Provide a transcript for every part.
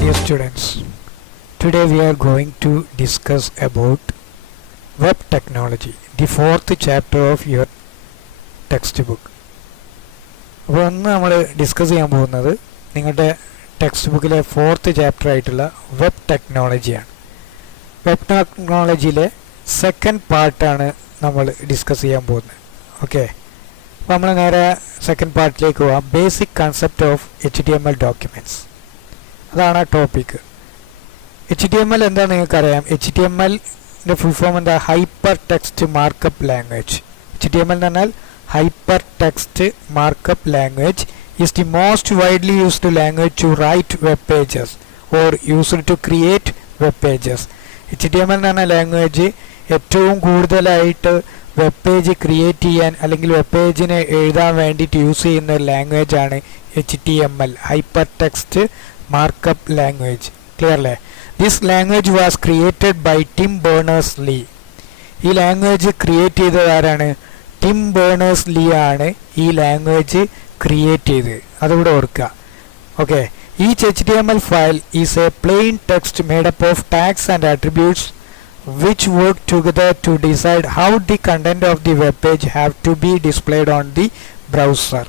Dear students, today we are going to discuss about web technology, the fourth chapter of your textbook. അപ്പോൾ ഇന്ന് നമ്മൾ discuss ചെയ്യാൻ പോകുന്നത് നിങ്ങളുടെ ടെക്സ്റ്റ് ബുക്കിലെ ഫോർത്ത് ചാപ്റ്റർ ആയിട്ടുള്ള വെബ് ടെക്നോളജിയാണ്. വെബ് ടെക്നോളജിയിലെ സെക്കൻഡ് പാർട്ടാണ് നമ്മൾ ഡിസ്കസ് ചെയ്യാൻ പോകുന്നത്. ഓക്കെ, അപ്പോൾ നമ്മൾ നേരെ സെക്കൻഡ് പാർട്ടിലേക്ക് പോകാം. Basic concept of HTML documents, അതാണ് ആ ടോപ്പിക്ക്. HTML എന്താ നിങ്ങൾക്കറിയാം. HTMLൻ്റെ ഫുൾ ഫോം എന്താ? Hyper text markup language. HTML എന്ന് പറഞ്ഞാൽ hyper text markup language is the most widely used language to write web pages or used to create web pages. HTML എന്ന് പറഞ്ഞ language ഏറ്റവും കൂടുതലായിട്ട് web page create ചെയ്യാൻ അല്ലെങ്കിൽ web പേജിനെ എഴുതാൻ വേണ്ടിയിട്ട് യൂസ് ചെയ്യുന്ന ഒരു ലാംഗ്വേജ് ആണ് HTML, hyper text markup language. Clear അല്ലേ? This language was created by Tim Berners-Lee. ഈ ലാംഗ്വേജ് ക്രിയേറ്റ് ചെയ്തത് ആരാണ്? ടിം ബേണേഴ്സ്-ലീ ആണ് ഈ ലാംഗ്വേജ് ക്രിയേറ്റ് ചെയ്ത്. അതുകൂടെ ഓർക്കുക. Okay, each HTML file is a plain text made up of tags and attributes which work together to decide how the content of the web page have to be displayed on the browser.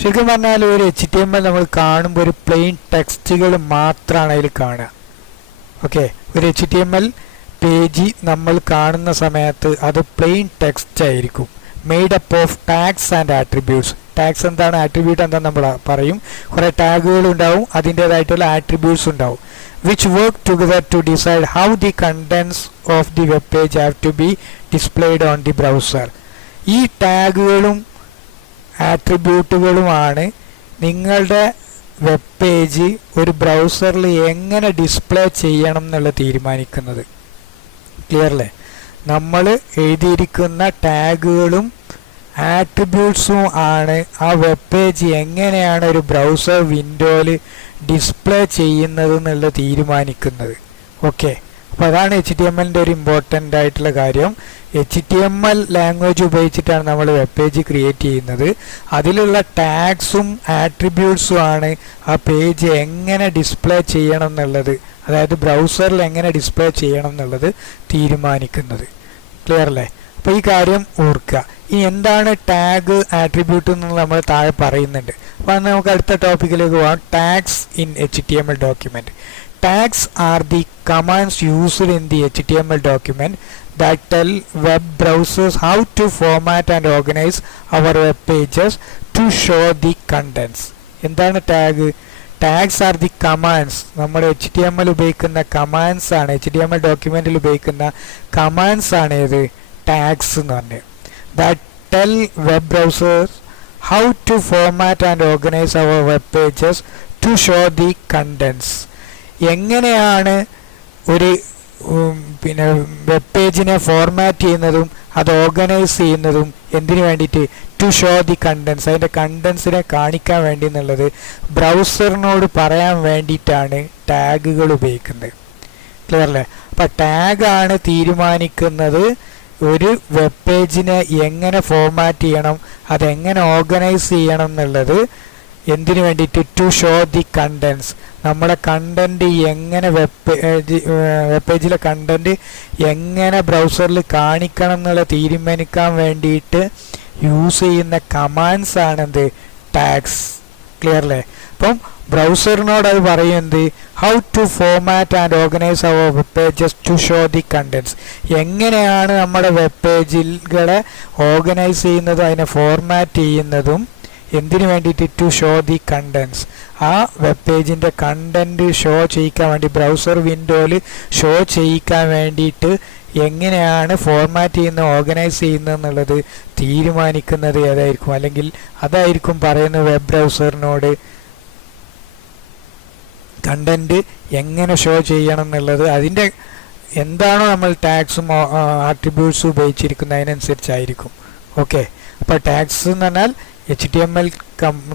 ശരിക്കും പറഞ്ഞാൽ ഒരു HTML നമ്മൾ കാണുമ്പോൾ ഒരു plain ടെക്സ്റ്റുകൾ മാത്രമാണ് അതിൽ കാണുക. Okay, ഒരു HTML പേജ് നമ്മൾ കാണുന്ന സമയത്ത് അത് പ്ലെയിൻ ടെക്സ്റ്റ് ആയിരിക്കും, made up of tags and attributes. Tags എന്താണ്, ആട്രിബ്യൂട്ട് എന്താണെന്ന് നമ്മൾ പറയും. കുറേ ടാഗുകൾ ഉണ്ടാവും, അതിൻ്റേതായിട്ടുള്ള ആട്രിബ്യൂട്ട്സ് ഉണ്ടാവും. which work together to decide how the contents of the web page have to be displayed on the browser. ഈ ടാഗുകളും ആട്രിബ്യൂട്ടുകളുമാണ് നിങ്ങളുടെ വെബ് പേജ് ഒരു ബ്രൗസറിൽ എങ്ങനെ ഡിസ്പ്ലേ ചെയ്യണം എന്നുള്ള തീരുമാനിക്കുന്നത്. ക്ലിയർ അല്ലേ? നമ്മൾ എഴുതിയിരിക്കുന്ന ടാഗുകളും ആട്രിബ്യൂട്ട്സും ആണ് ആ വെബ് പേജ് എങ്ങനെയാണ് ഒരു ബ്രൗസർ വിൻഡോയിൽ ഡിസ്പ്ലേ ചെയ്യുന്നത് എന്നുള്ള തീരുമാനിക്കുന്നത്. ഓക്കെ, അപ്പോൾ അതാണ് HTMLൻ്റെ ഒരു ഇമ്പോർട്ടൻ്റ് ആയിട്ടുള്ള കാര്യം. HTML ലാംഗ്വേജ് ഉപയോഗിച്ചിട്ടാണ് നമ്മൾ വെബ് പേജ് ക്രിയേറ്റ് ചെയ്യുന്നത്. അതിലുള്ള ടാഗ്സും ആട്രിബ്യൂട്ട്സും ആണ് ആ പേജ് എങ്ങനെ ഡിസ്പ്ലേ ചെയ്യണം എന്നുള്ളത്, അതായത് ബ്രൗസറിൽ എങ്ങനെ ഡിസ്പ്ലേ ചെയ്യണം എന്നുള്ളത് തീരുമാനിക്കുന്നത്. ക്ലിയർ അല്ലേ? അപ്പോൾ ഈ കാര്യം ഓർക്കുക. ഇനി എന്താണ് ടാഗ്, ആട്രിബ്യൂട്ട് എന്നുള്ളത് നമ്മൾ താഴെ പറയുന്നുണ്ട്. അപ്പോൾ നമുക്ക് അടുത്ത ടോപ്പിക്കിലേക്ക് പോകാം. Tags in HTML document. Tags are the commands used in the HTML document that tell web browsers how to format and organise our web pages to show the contents. എന്താണ് tag? Tags are the commands. നമ്മൾ HTML ഉപയോഗിക്കുന്ന commands ആണ്, HTML ഡോക്യുമെൻറ്റിൽ ഉപയോഗിക്കുന്ന commands ആണ് ഏത്? Tags എന്ന് പറഞ്ഞത്. That tell web browsers how to format and organize our web pages to show the contents. എങ്ങനെയാണ് ഒരു പിന്നെ വെബ് പേജിനെ ഫോർമാറ്റ് ചെയ്യുന്നതും അത് ഓർഗനൈസ് ചെയ്യുന്നതും എന്തിനു വേണ്ടിയിട്ട്? ടു ഷോ ദി കണ്ടൻസ്, അതിൻ്റെ കണ്ടൻസിനെ കാണിക്കാൻ വേണ്ടി എന്നുള്ളത് ബ്രൗസറിനോട് പറയാൻ വേണ്ടിയിട്ടാണ് ടാഗുകൾ ഉപയോഗിക്കുന്നത്. ക്ലിയർ അല്ലേ? അപ്പം ടാഗാണ് തീരുമാനിക്കുന്നത് ഒരു വെബ് പേജിനെ എങ്ങനെ ഫോർമാറ്റ് ചെയ്യണം, അതെങ്ങനെ ഓർഗനൈസ് ചെയ്യണം എന്നുള്ളത്. എന്തിനു വേണ്ടിയിട്ട്? To show the contents. നമ്മുടെ കണ്ടൻറ്റ് എങ്ങനെ വെബ് പേജിലെ കണ്ടൻറ്റ് എങ്ങനെ ബ്രൗസറിൽ കാണിക്കണം എന്നുള്ള തീരുമാനിക്കാൻ വേണ്ടിയിട്ട് യൂസ് ചെയ്യുന്ന കമാൻഡ്സ് ആണെന്ത്? ടാഗ്സ്. ക്ലിയർ അല്ലേ? അപ്പം ബ്രൗസറിനോട് അത് പറയുന്നത് how to format and organise our web pages to show the contents. എങ്ങനെയാണ് നമ്മുടെ വെബ് പേജുകളെ ഓർഗനൈസ് ചെയ്യുന്നതും അതിനെ ഫോർമാറ്റ് ചെയ്യുന്നതും എന്തിനു വേണ്ടിയിട്ട്? To show the contents. ആ വെബ് പേജിൻ്റെ കണ്ടൻറ്റ് ഷോ ചെയ്യിക്കാൻ വേണ്ടി, ബ്രൗസർ വിൻഡോയിൽ ഷോ ചെയ്യിക്കാൻ വേണ്ടിയിട്ട് എങ്ങനെയാണ് ഫോർമാറ്റ് ചെയ്യുന്നത്, ഓർഗനൈസ് ചെയ്യുന്നത് എന്നുള്ളത് തീരുമാനിക്കുന്നത് ഏതായിരിക്കും, അല്ലെങ്കിൽ അതായിരിക്കും പറയുന്നത് വെബ് ബ്രൗസറിനോട് കണ്ടൻറ്റ് എങ്ങനെ ഷോ ചെയ്യണം എന്നുള്ളത്. അതിൻ്റെ എന്താണോ നമ്മൾ ടാഗ്സും ആട്രിബ്യൂട്ട്സും ഉപയോഗിച്ചിരിക്കുന്നത് അതിനനുസരിച്ചായിരിക്കും. ഓക്കെ, അപ്പോൾ ടാഗ്സ് എന്ന് പറഞ്ഞാൽ HTML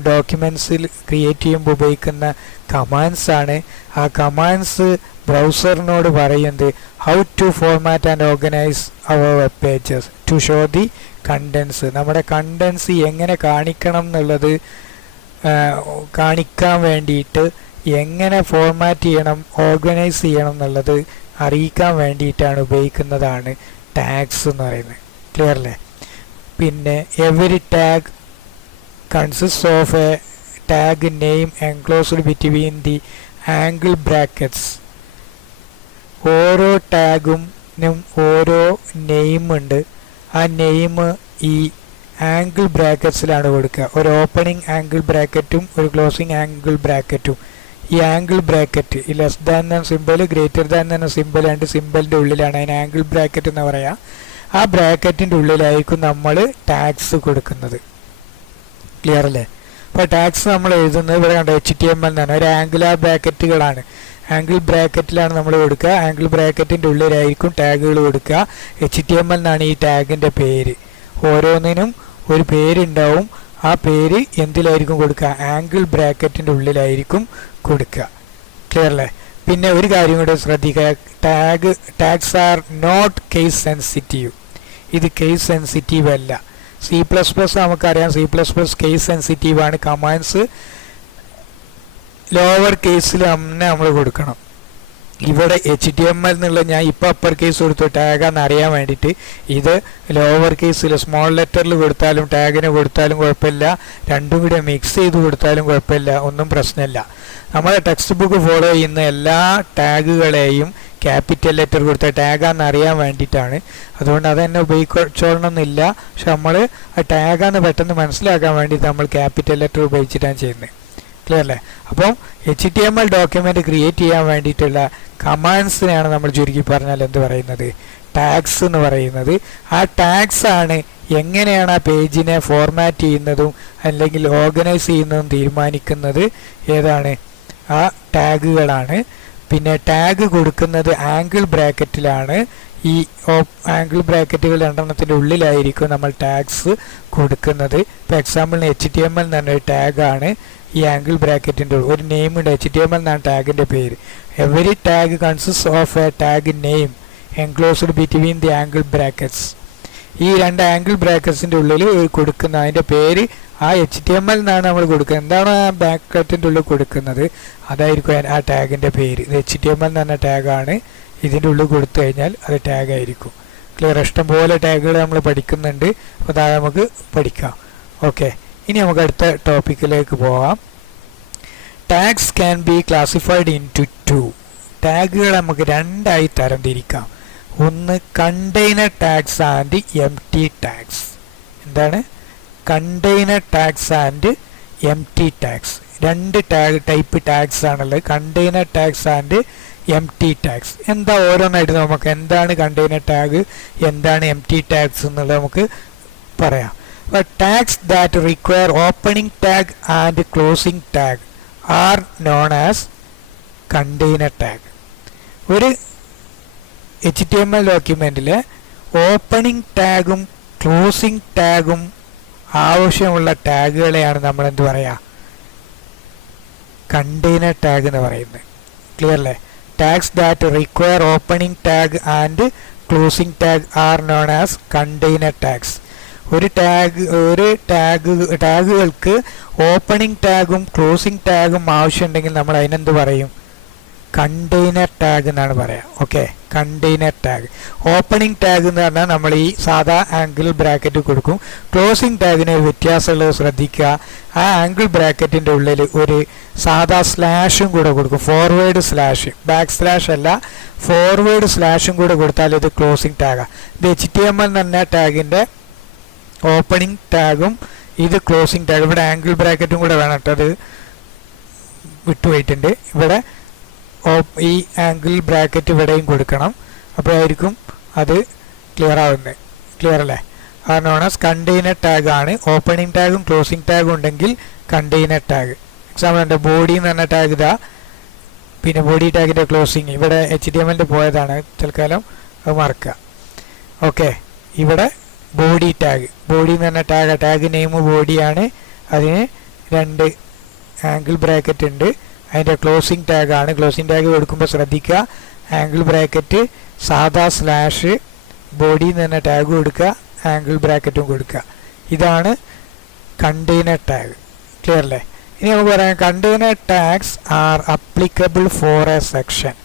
ഡോക്യുമെൻറ്റ്സിൽ ക്രിയേറ്റ് ചെയ്യുമ്പോൾ ഉപയോഗിക്കുന്ന കമാൻഡ്സ് ആണ്. ആ കമാൻഡ്സ് ബ്രൗസറിനോട് പറയുന്നത് how to format and organise our web pages to show the contents. നമ്മുടെ കണ്ടൻസ് എങ്ങനെ കാണിക്കണം എന്നുള്ളത് കാണിക്കാൻ വേണ്ടിയിട്ട് എങ്ങനെ ഫോർമാറ്റ് ചെയ്യണം, ഓർഗനൈസ് ചെയ്യണം എന്നുള്ളത് അറിയിക്കാൻ വേണ്ടിയിട്ടാണ് ഉപയോഗിക്കുന്നതാണ് ടാഗ്സ് എന്ന് പറയുന്നത്. ക്ലിയർ അല്ലേ? പിന്നെ every tag consist of A tag name enclosed between the angle brackets. ഓരോ ടാഗിനും ഓരോ നെയിം ഉണ്ട്. ആ നെയിം ഈ ആംഗിൾ ബ്രാക്കറ്റ്സിലാണ് കൊടുക്കുക. ഒരു ഓപ്പണിംഗ് ആംഗിൾ ബ്രാക്കറ്റും ഒരു ക്ലോസിംഗ് ആംഗിൾ ബ്രാക്കറ്റും. ഈ ആംഗിൾ ബ്രാക്കറ്റ് ഈ ലെസ് ദാൻ എന്ന സിമ്പിൾ, ഗ്രേറ്റർ ദാൻ എന്ന സിമ്പിൾ, രണ്ട് സിമ്പിളിൻ്റെ ഉള്ളിലാണ് അതിന് ആംഗിൾ ബ്രാക്കറ്റ് എന്ന് പറയുക. ആ ബ്രാക്കറ്റിൻ്റെ ഉള്ളിലായിരിക്കും നമ്മൾ ടാഗ്സ് കൊടുക്കുന്നത്. ക്ലിയർ അല്ലേ? അപ്പോൾ ടാഗ്സ് നമ്മൾ എഴുതുന്നത് ഇവിടെ കണ്ടോ, HTML എന്നാണ്. ഒരു ആംഗുലാർ ബ്രാക്കറ്റുകളാണ്. ആംഗിൾ ബ്രാക്കറ്റിലാണ് നമ്മൾ കൊടുക്കുക. ആംഗിൾ ബ്രാക്കറ്റിൻ്റെ ഉള്ളിലായിരിക്കും ടാഗുകൾ കൊടുക്കുക. HTML എന്നാണ് ഈ ടാഗിൻ്റെ പേര്. ഓരോന്നിനും ഒരു പേരുണ്ടാവും. ആ പേര് എന്തിലായിരിക്കും കൊടുക്കുക? ആംഗിൾ ബ്രാക്കറ്റിൻ്റെ ഉള്ളിലായിരിക്കും കൊടുക്കുക. ക്ലിയർ അല്ലേ? പിന്നെ ഒരു കാര്യം കൂടെ ശ്രദ്ധിക്കുക, tags are not case sensitive. ഇത് കേസ് സെൻസിറ്റീവ് അല്ല. C++ നമുക്കറിയാം, C++ കേസ് സെൻസിറ്റീവ് ആണ്. കമാൻഡ്സ് ലോവർ കേസിൽ തന്നെ നമ്മൾ കൊടുക്കണം. ഇവിടെ HTML എന്നുള്ള ഞാൻ ഇപ്പോൾ അപ്പർ കേസ് കൊടുത്തു ടാഗാന്ന് അറിയാൻ വേണ്ടിയിട്ട്. ഇത് ലോവർ കേസിൽ സ്മോൾ ലെറ്ററിൽ കൊടുത്താലും ടാഗിന് കൊടുത്താലും കുഴപ്പമില്ല, രണ്ടും കൂടി മിക്സ് ചെയ്ത് കൊടുത്താലും കുഴപ്പമില്ല, ഒന്നും പ്രശ്നമില്ല. നമ്മുടെ ടെക്സ്റ്റ് ബുക്ക് ഫോളോ ചെയ്യുന്ന എല്ലാ ടാഗുകളെയും ക്യാപിറ്റൽ ലെറ്റർ കൊടുത്ത ടാഗാന്ന് അറിയാൻ വേണ്ടിയിട്ടാണ്. അതുകൊണ്ട് അതെന്നെ ഉപയോഗിച്ചോളണമെന്നില്ല. പക്ഷെ നമ്മൾ ആ ടാഗാന്ന് പെട്ടെന്ന് മനസ്സിലാക്കാൻ വേണ്ടിയിട്ട് നമ്മൾ ക്യാപിറ്റൽ ലെറ്റർ ഉപയോഗിച്ചിട്ടാണ് ചെയ്യുന്നത്. ക്ലിയർ അല്ലേ? അപ്പം HTML ഡോക്യുമെൻ്റ് ക്രിയേറ്റ് ചെയ്യാൻ വേണ്ടിയിട്ടുള്ള കമാൻഡ്സിനെയാണ് നമ്മൾ ചുരുക്കി പറഞ്ഞാൽ എന്ത് പറയുന്നത്? ടാഗ്സ് എന്ന് പറയുന്നത്. ആ ടാഗ്സ് ആണ് എങ്ങനെയാണ് ആ പേജിനെ ഫോർമാറ്റ് ചെയ്യുന്നതും അല്ലെങ്കിൽ ഓർഗനൈസ് ചെയ്യുന്നതും തീരുമാനിക്കുന്നത്. ഏതാണ്? ആ ടാഗുകളാണ്. പിന്നെ ടാഗ് കൊടുക്കുന്നത് ആംഗിൾ ബ്രാക്കറ്റിലാണ്. ഈ ആംഗിൾ ബ്രാക്കറ്റുകൾ രണ്ടെണ്ണത്തിൻ്റെ ഉള്ളിലായിരിക്കും നമ്മൾ ടാഗ്സ് കൊടുക്കുന്നത്. ഇപ്പോൾ എക്സാമ്പിളിന് HTML എന്ന് പറഞ്ഞൊരു ടാഗാണ് ഈ ആംഗിൾ ബ്രാക്കറ്റിൻ്റെ ഒരു നെയിമുണ്ട്. HTML എന്നാണ് ടാഗിൻ്റെ പേര്. Every tag consist of A tag name enclosed between the angle brackets. ഈ രണ്ട് ആംഗിൾ ബ്രാക്കറ്റ്സിൻ്റെ ഉള്ളിൽ കൊടുക്കുന്ന അതിൻ്റെ പേര് ആ HTML എന്നാണ് നമ്മൾ കൊടുക്കുന്നത്. എന്താണോ ആ ബ്രാക്കറ്റിൻ്റെ ഉള്ളിൽ കൊടുക്കുന്നത് അതായിരിക്കും ആ ടാഗിൻ്റെ പേര്. ഇത് HTML എന്ന് പറഞ്ഞ ടാഗാണ്. ഇതിൻ്റെ ഉള്ളിൽ കൊടുത്തു കഴിഞ്ഞാൽ അത് ടാഗായിരിക്കും. ക്ലിയർ? ഇഷ്ടംപോലെ ടാഗുകൾ നമ്മൾ പഠിക്കുന്നുണ്ട്. അപ്പോൾ അതാ നമുക്ക് പഠിക്കാം. ഓക്കെ, ഇനി നമുക്ക് അടുത്ത ടോപ്പിക്കിലേക്ക് പോകാം. Tags can be classified into 2. ടാഗുകൾ നമുക്ക് രണ്ടായി തരംതിരിക്കാം. ഒന്ന് container tags and empty tags. എന്താണ്? Container tags and empty tags. രണ്ട് ടൈപ്പ് ടാഗ്സ് ആണുള്ളത്, container tags and empty tags. എന്താ ഓരോന്നായിട്ട് നമുക്ക് എന്താണ് കണ്ടെയ്നർ ടാഗ്, എന്താണ് എംപ്റ്റി ടാഗ്സ് എന്നുള്ളത് നമുക്ക് പറയാം. But tags that require opening tag and closing tag are known as container tag. ഒരു HTML ഡോക്യുമെൻറ്റിൽ ഓപ്പണിംഗ് ടാഗും ക്ലോസിംഗ് ടാഗും ആവശ്യമുള്ള ടാഗുകളെയാണ് നമ്മൾ എന്ത് പറയുക? കണ്ടെയ്നർ ടാഗ് എന്ന് പറയുന്നത്. ക്ലിയർ അല്ലേ? Tags that require opening tag and closing tag are known as container tags. ടാഗുകൾക്ക് ഓപ്പണിംഗ് ടാഗും ക്ലോസിംഗ് ടാഗും ആവശ്യമുണ്ടെങ്കിൽ നമ്മൾ അതിനെന്ത് പറയും? കണ്ടെയ്നർ ടാഗ് എന്നാണ് പറയാം. Okay, container tag. Opening tag എന്ന് പറഞ്ഞാൽ നമ്മൾ ഈ സാധാ ആംഗിൾ ബ്രാക്കറ്റ് കൊടുക്കും. ക്ലോസിംഗ് ടാഗിന് വ്യത്യാസമുള്ളത് ശ്രദ്ധിക്കുക. ആ ആംഗിൾ ബ്രാക്കറ്റിൻ്റെ ഉള്ളിൽ ഒരു സാധാ സ്ലാഷും കൂടെ കൊടുക്കും. ഫോർവേഡ് സ്ലാഷ്, ബാക്ക് സ്ലാഷ് അല്ല, ഫോർവേഡ് സ്ലാഷും കൂടെ കൊടുത്താൽ ഇത് ക്ലോസിംഗ് ടാഗാണ്. ഇത് HTML എന്ന് പറഞ്ഞ ടാഗിൻ്റെ ഓപ്പണിംഗ് ടാഗും ഇത് ക്ലോസിംഗ് ടാഗ്. ഇവിടെ ആംഗിൾ ബ്രാക്കറ്റും കൂടെ വേണം കേട്ടോ, അത് വിട്ടുപോയിട്ടുണ്ട്. ഇവിടെ ഈ ആംഗിൾ ബ്രാക്കറ്റ് ഇവിടെയും കൊടുക്കണം. അപ്പോഴായിരിക്കും അത് ക്ലിയർ ആവുന്നത്. ക്ലിയർ അല്ലേ? നോൺ ആസ് കണ്ടെയ്നർ ടാഗ് ആണ്. ഓപ്പണിംഗ് ടാഗും ക്ലോസിംഗ് ടാഗും ഉണ്ടെങ്കിൽ കണ്ടെയ്നർ ടാഗ്. എക്സാമ്പിൾ ഉണ്ട്, ബോഡി എന്ന് പറഞ്ഞ ടാഗ് ഇതാ. പിന്നെ ബോഡി ടാഗിൻ്റെ ക്ലോസിങ് ഇവിടെ HTML പോയതാണ്, തൽക്കാലം അത് മറക്കുക. ഓക്കെ, ഇവിടെ ബോഡി ടാഗ്, ബോഡി എന്ന് പറഞ്ഞ ടാഗ് നെയിം ബോഡിയാണ്. അതിന് രണ്ട് ആംഗിൾ ബ്രാക്കറ്റ് ഉണ്ട്. അതിൻ്റെ ക്ലോസിംഗ് ടാഗാണ്. ക്ലോസിംഗ് ടാഗ് കൊടുക്കുമ്പോൾ ശ്രദ്ധിക്കുക, ആംഗിൾ ബ്രാക്കറ്റ് സാധാ സ്ലാഷ് ബോഡി എന്ന് പറഞ്ഞ ടാഗ് കൊടുക്കുക, ആംഗിൾ ബ്രാക്കറ്റും കൊടുക്കുക. ഇതാണ് കണ്ടെയ്നർ ടാഗ്. ക്ലിയർ അല്ലേ? ഇനി നമുക്ക് പറയാം container tags R applicable four A section.